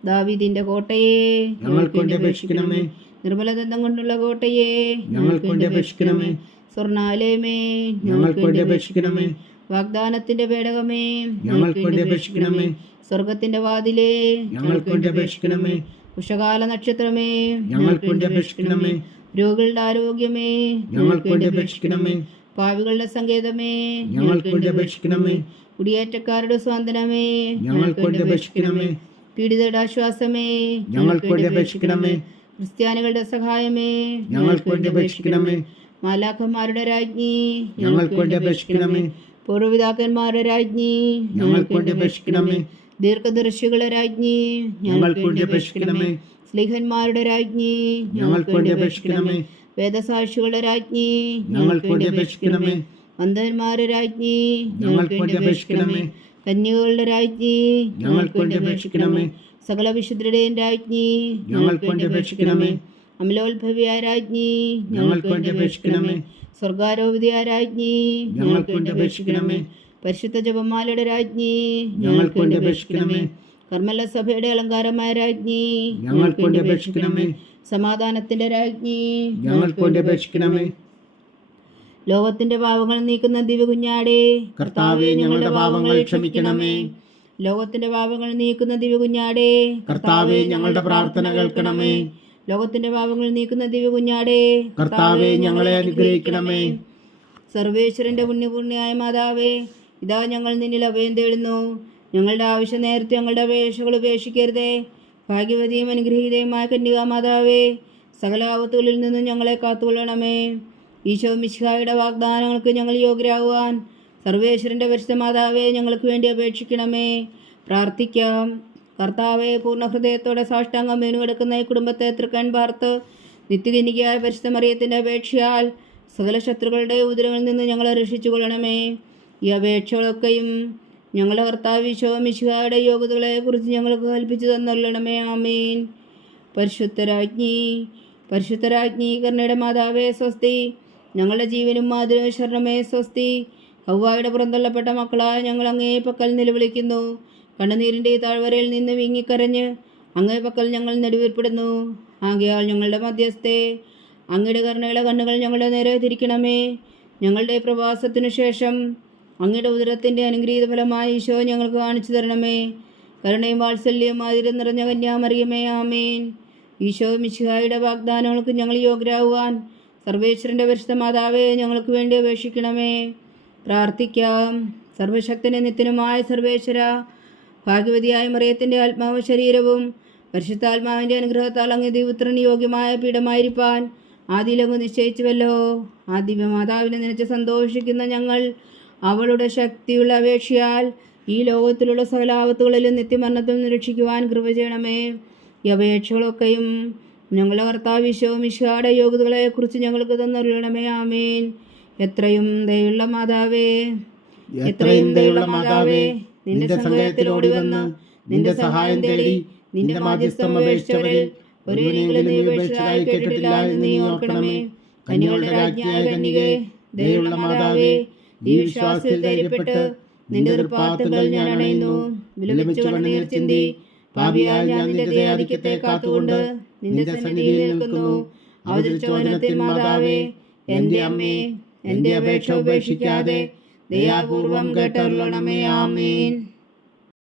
ദാവീദിന്റെ കോട്ടയെ, ഞങ്ങൾക്ക് വേണ്ടി അപേക്ഷിക്കണമേ. നിർമ്മലദന്തം കൊണ്ടുള്ള കോട്ടയെ, ഞങ്ങൾക്ക് വേണ്ടി അപേക്ഷിക്കണമേ. സ്വർണാലയമേ, ഞങ്ങൾക്ക് വേണ്ടി അപേക്ഷിക്കണമേ. വാഗ്ദാനത്തിന്റെ പേടകമേ, ഞങ്ങൾക്ക് വേണ്ടി അപേക്ഷിക്കണമേ. സ്വർഗത്തിന്റെ വാതിലേ, ഞങ്ങൾക്ക് വേണ്ടി അപേക്ഷിക്കണമേ. ഉഷകാല നക്ഷത്രമേ, ഞങ്ങൾക്ക് വേണ്ടി അപേക്ഷിക്കണമേ. രോഗികളുടെ ആരോഗ്യമേ, ഞങ്ങൾക്ക് വേണ്ടി അപേക്ഷിക്കണമേ. പാവികളുടെ സങ്കേതമേ, ഞങ്ങൾക്ക് വേണ്ടി അപേക്ഷിക്കണമേ. കുടിയേറ്റക്കാരുടെ സ്വാതന്ത്ര്യമേ, ഞങ്ങൾക്ക് വേണ്ടി അപേക്ഷിക്കണമേ. പീഡിതരുടെ ആശ്വാസമേ, ഞങ്ങൾക്ക് വേണ്ടി അപേക്ഷിക്കണമേ. ക്രിസ്ത്യാനികളുടെ സഹായമേ, ഞങ്ങൾക്ക് വേണ്ടി അപേക്ഷിക്കണമേ. മാലാഖന്മാരുടെ രാജ്ഞി, ഞങ്ങൾക്ക് വേണ്ടി അപേക്ഷിക്കണമേ. പൂർവ്വപിതാക്കന്മാരുടെ രാജ്ഞി, ഞങ്ങൾക്ക് വേണ്ടി അപേക്ഷിക്കണമേ. ദീർഘദർശികളുടെ രാജ്ഞി, ഞങ്ങൾക്ക് വേണ്ടി അപേക്ഷിക്കണമേ. സ്ലീഹന്മാരുടെ രാജ്ഞി, ഞങ്ങൾക്ക് വേണ്ടി അപേക്ഷിക്കണമേ. വേദസാക്ഷികളുടെ രാജ്ഞി, ഞങ്ങൾക്ക് വേണ്ടി അപേക്ഷിക്കണമേ. വന്ധന്മാരുടെ രാജ്ഞി, ഞങ്ങൾക്ക് വേണ്ടി അപേക്ഷിക്കണമേ. കന്യകകളുടെ രാജ്ഞി, ഞങ്ങൾക്ക് വേണ്ടി അപേക്ഷിക്കണമേ. സകല വിശുദ്ധരുടെയും രാജ്ഞി, ഞങ്ങൾക്ക് വേണ്ടി അപേക്ഷിക്കണമേ. അമലോത്ഭവിയായ രാജ്ഞി, ഞങ്ങൾക്ക് വേണ്ടി അപേക്ഷിക്കണമേ. സ്വർഗാരോപിതയായ രാജ്ഞി, ഞങ്ങൾക്ക് വേണ്ടി അപേക്ഷിക്കണമേ. പരിശുദ്ധ ജപമാലയുടെ രാജ്ഞി, ഞങ്ങൾക്ക് വേണ്ടി അപേക്ഷിക്കണമേ. കർമ്മല സഭയുടെ അലങ്കാരമായ രാജ്ഞി, ഞങ്ങൾക്ക് വേണ്ടി അപേക്ഷിക്കണമേ. സമാധാനത്തിന്റെ രാജ്ഞി, ഞങ്ങൾക്ക് വേണ്ടി അപേക്ഷിക്കണമേ. ലോകത്തിന്റെ പാപങ്ങൾ നീക്കുന്ന ദിവ്യകുഞ്ഞാടേ, കർത്താവേ, ഞങ്ങളുടെ പാപങ്ങൾ ക്ഷമിക്കണമേ. ലോകത്തിന്റെ പാപങ്ങൾ നീക്കുന്ന ദിവ്യകുഞ്ഞാടേ, കർത്താവേ, ഞങ്ങളുടെ പ്രാർത്ഥന കേൾക്കണമേ. ലോകത്തിന്റെ പാപങ്ങൾ നീക്കുന്ന ദിവ്യകുഞ്ഞാടേ, കർത്താവേ, ഞങ്ങളെ അനുഗ്രഹിക്കണമേ. സർവേശ്വരന്റെ പുണ്യപൂർണ്ണയായ മാതാവേ, ഇതാ ഞങ്ങൾ നിന്നിൽ അഭയം തേടുന്നു. ഞങ്ങളുടെ ആവശ്യം നേരത്തെ ഞങ്ങളുടെ അപേക്ഷകൾ ഉപേക്ഷിക്കരുതേ. ഭാഗ്യവതിയും അനുഗ്രഹീതയുമായ കന്യകാ മാതാവേ, സകല ആപത്തുകളിൽ നിന്നും ഞങ്ങളെ കാത്തുകൊള്ളണമേ. ഈശോ മിശിഹായുടെ വാഗ്ദാനങ്ങൾക്ക് ഞങ്ങൾ യോഗ്യരാകുവാൻ സർവേശ്വരന്റെ പരിശുദ്ധ മാതാവേ, ഞങ്ങൾക്ക് വേണ്ടി അപേക്ഷിക്കണമേ. പ്രാർത്ഥിക്കാം. കർത്താവെ, പൂർണ്ണ ഹൃദയത്തോടെ സാഷ്ടാംഗം വീണുകിടക്കുന്ന ഈ കുടുംബത്തെ തൃക്കൺ പാർത്ത് നിത്യകന്യകയായ പരിശുദ്ധ മറിയത്തിൻ്റെ അപേക്ഷയാൽ സകല ശത്രുക്കളുടെ ഉദരങ്ങളിൽ നിന്ന് ഞങ്ങളെ രക്ഷിച്ചു കൊള്ളണമേ. ഈ അപേക്ഷകളൊക്കെയും ഞങ്ങളുടെ കർത്താവ് ഈശോ മിശിഹായുടെ യോഗ്യതകളെക്കുറിച്ച് ഞങ്ങൾക്ക് കൽപ്പിച്ചു തന്നൊള്ളണമേ. ആമീൻ. പരിശുദ്ധരാജ്ഞി കരുണയുടെ മാതാവേ സ്വസ്തി. ഞങ്ങളുടെ ജീവനും മാതിരും ശരണമേ സ്വസ്തി. ഹവ്വായുടെ പുറന്തള്ളപ്പെട്ട മക്കളായ ഞങ്ങൾ അങ്ങേ പക്കൽ നിലവിളിക്കുന്നു. കണ്ണുനീരിൻ്റെ ഈ താഴ്വരയിൽ നിന്ന് വീങ്ങിക്കരഞ്ഞ് അങ്ങേ പക്കൽ ഞങ്ങൾ നെടുവീർപ്പെടുന്നു. ആകയാൽ ഞങ്ങളുടെ മധ്യസ്ഥേ, അങ്ങയുടെ കരുണയുടെ കണ്ണുകൾ ഞങ്ങളുടെ നേരെ തിരിക്കണമേ. ഞങ്ങളുടെ പ്രവാസത്തിനു ശേഷം അങ്ങയുടെ ഉദരത്തിൻ്റെ അനുഗ്രഹീത ഫലമായ ഈശോ ഞങ്ങൾക്ക് കാണിച്ചു തരണമേ. കരുണയും വാത്സല്യവും ആതിരം നിറഞ്ഞ കന്യാമറിയമേ, ആമേൻ. ഈശോ മിശിഹായുടെ വാഗ്ദാനങ്ങൾക്ക് ഞങ്ങൾ യോഗ്യരാകുവാൻ സർവേശ്വരൻ്റെ പരിശുദ്ധ മാതാവേ, ഞങ്ങൾക്ക് വേണ്ടി അപേക്ഷിക്കണമേ. പ്രാർത്ഥിക്കാം. സർവശക്തനും നിത്യനുമായ സർവേശ്വര, ഭാഗ്യവതിയായ മറിയത്തിൻ്റെ ആത്മാവും ശരീരവും പരിശുദ്ധാത്മാവിൻ്റെ അനുഗ്രഹത്താൽ അങ്ങേ ദൈവപുത്രന് യോഗ്യമായ പീഠമായിരിക്കാൻ ആദിയിലങ്ങ് നിശ്ചയിച്ചുവല്ലോ. ആ ദിവ്യമാതാവിനെ നനച്ച് സന്തോഷിക്കുന്ന ഞങ്ങൾ അവളുടെ ശക്തിയുള്ള അപേക്ഷയാൽ ഈ ലോകത്തിലുള്ള സകല ആപത്തുകളിലും നിത്യമരണത്തിൽ നിന്ന് രക്ഷിക്കുവാൻ കൃപ ചെയ്യണമേ. ഈ അപേക്ഷകളൊക്കെയും ഞങ്ങളുടെ കർത്താവ് ഈശോ മിശിഹായുടെ യോഗ്യതകളെക്കുറിച്ച് ഞങ്ങൾക്ക് തന്നരുളണമേ. ആമേൻ. എത്രയും ദയുള്ള മാതാവേ, നിന്റെ സങ്കേതത്തിൽ ഓടി വന്ന് നിന്റെ സഹായം തേടി നിന്റെ മാധ്യസ്ഥം അപേക്ഷിച്ചവരിൽ ഒരുവനെങ്കിലും നീ ഉപേക്ഷിച്ചതായി കേട്ടിട്ടില്ല എന്ന് നീ ഓർക്കണമേ. കന്യകളുടെ രാജ്ഞിയായ കന്യകേ, ദയുള്ള മാതാവേ, ഈ വിശ്വാസത്തിൽ ധൈര്യപ്പെട്ട് നിന്റെ തൃപ്പാദങ്ങൾ ഞാൻ അണയുന്നു. വിലപിച്ചു കണ്ണുനീർ ചിന്തി പാപിയായ ഞാൻ നിന്റെ ദയാധിക്യത്തെ കാത്തുകൊണ്ട് നിന്റെ സന്നിധിയിൽ നിൽക്കുന്നു. അവതരിച്ച വചനത്തിൻ മാതാവേ, എൻ്റെ അമ്മേ, എൻ്റെ അപേക്ഷ ഉപേക്ഷിക്കാതെ ദയാപൂർവം കേട്ടരുളണമേ. ആമേൻ.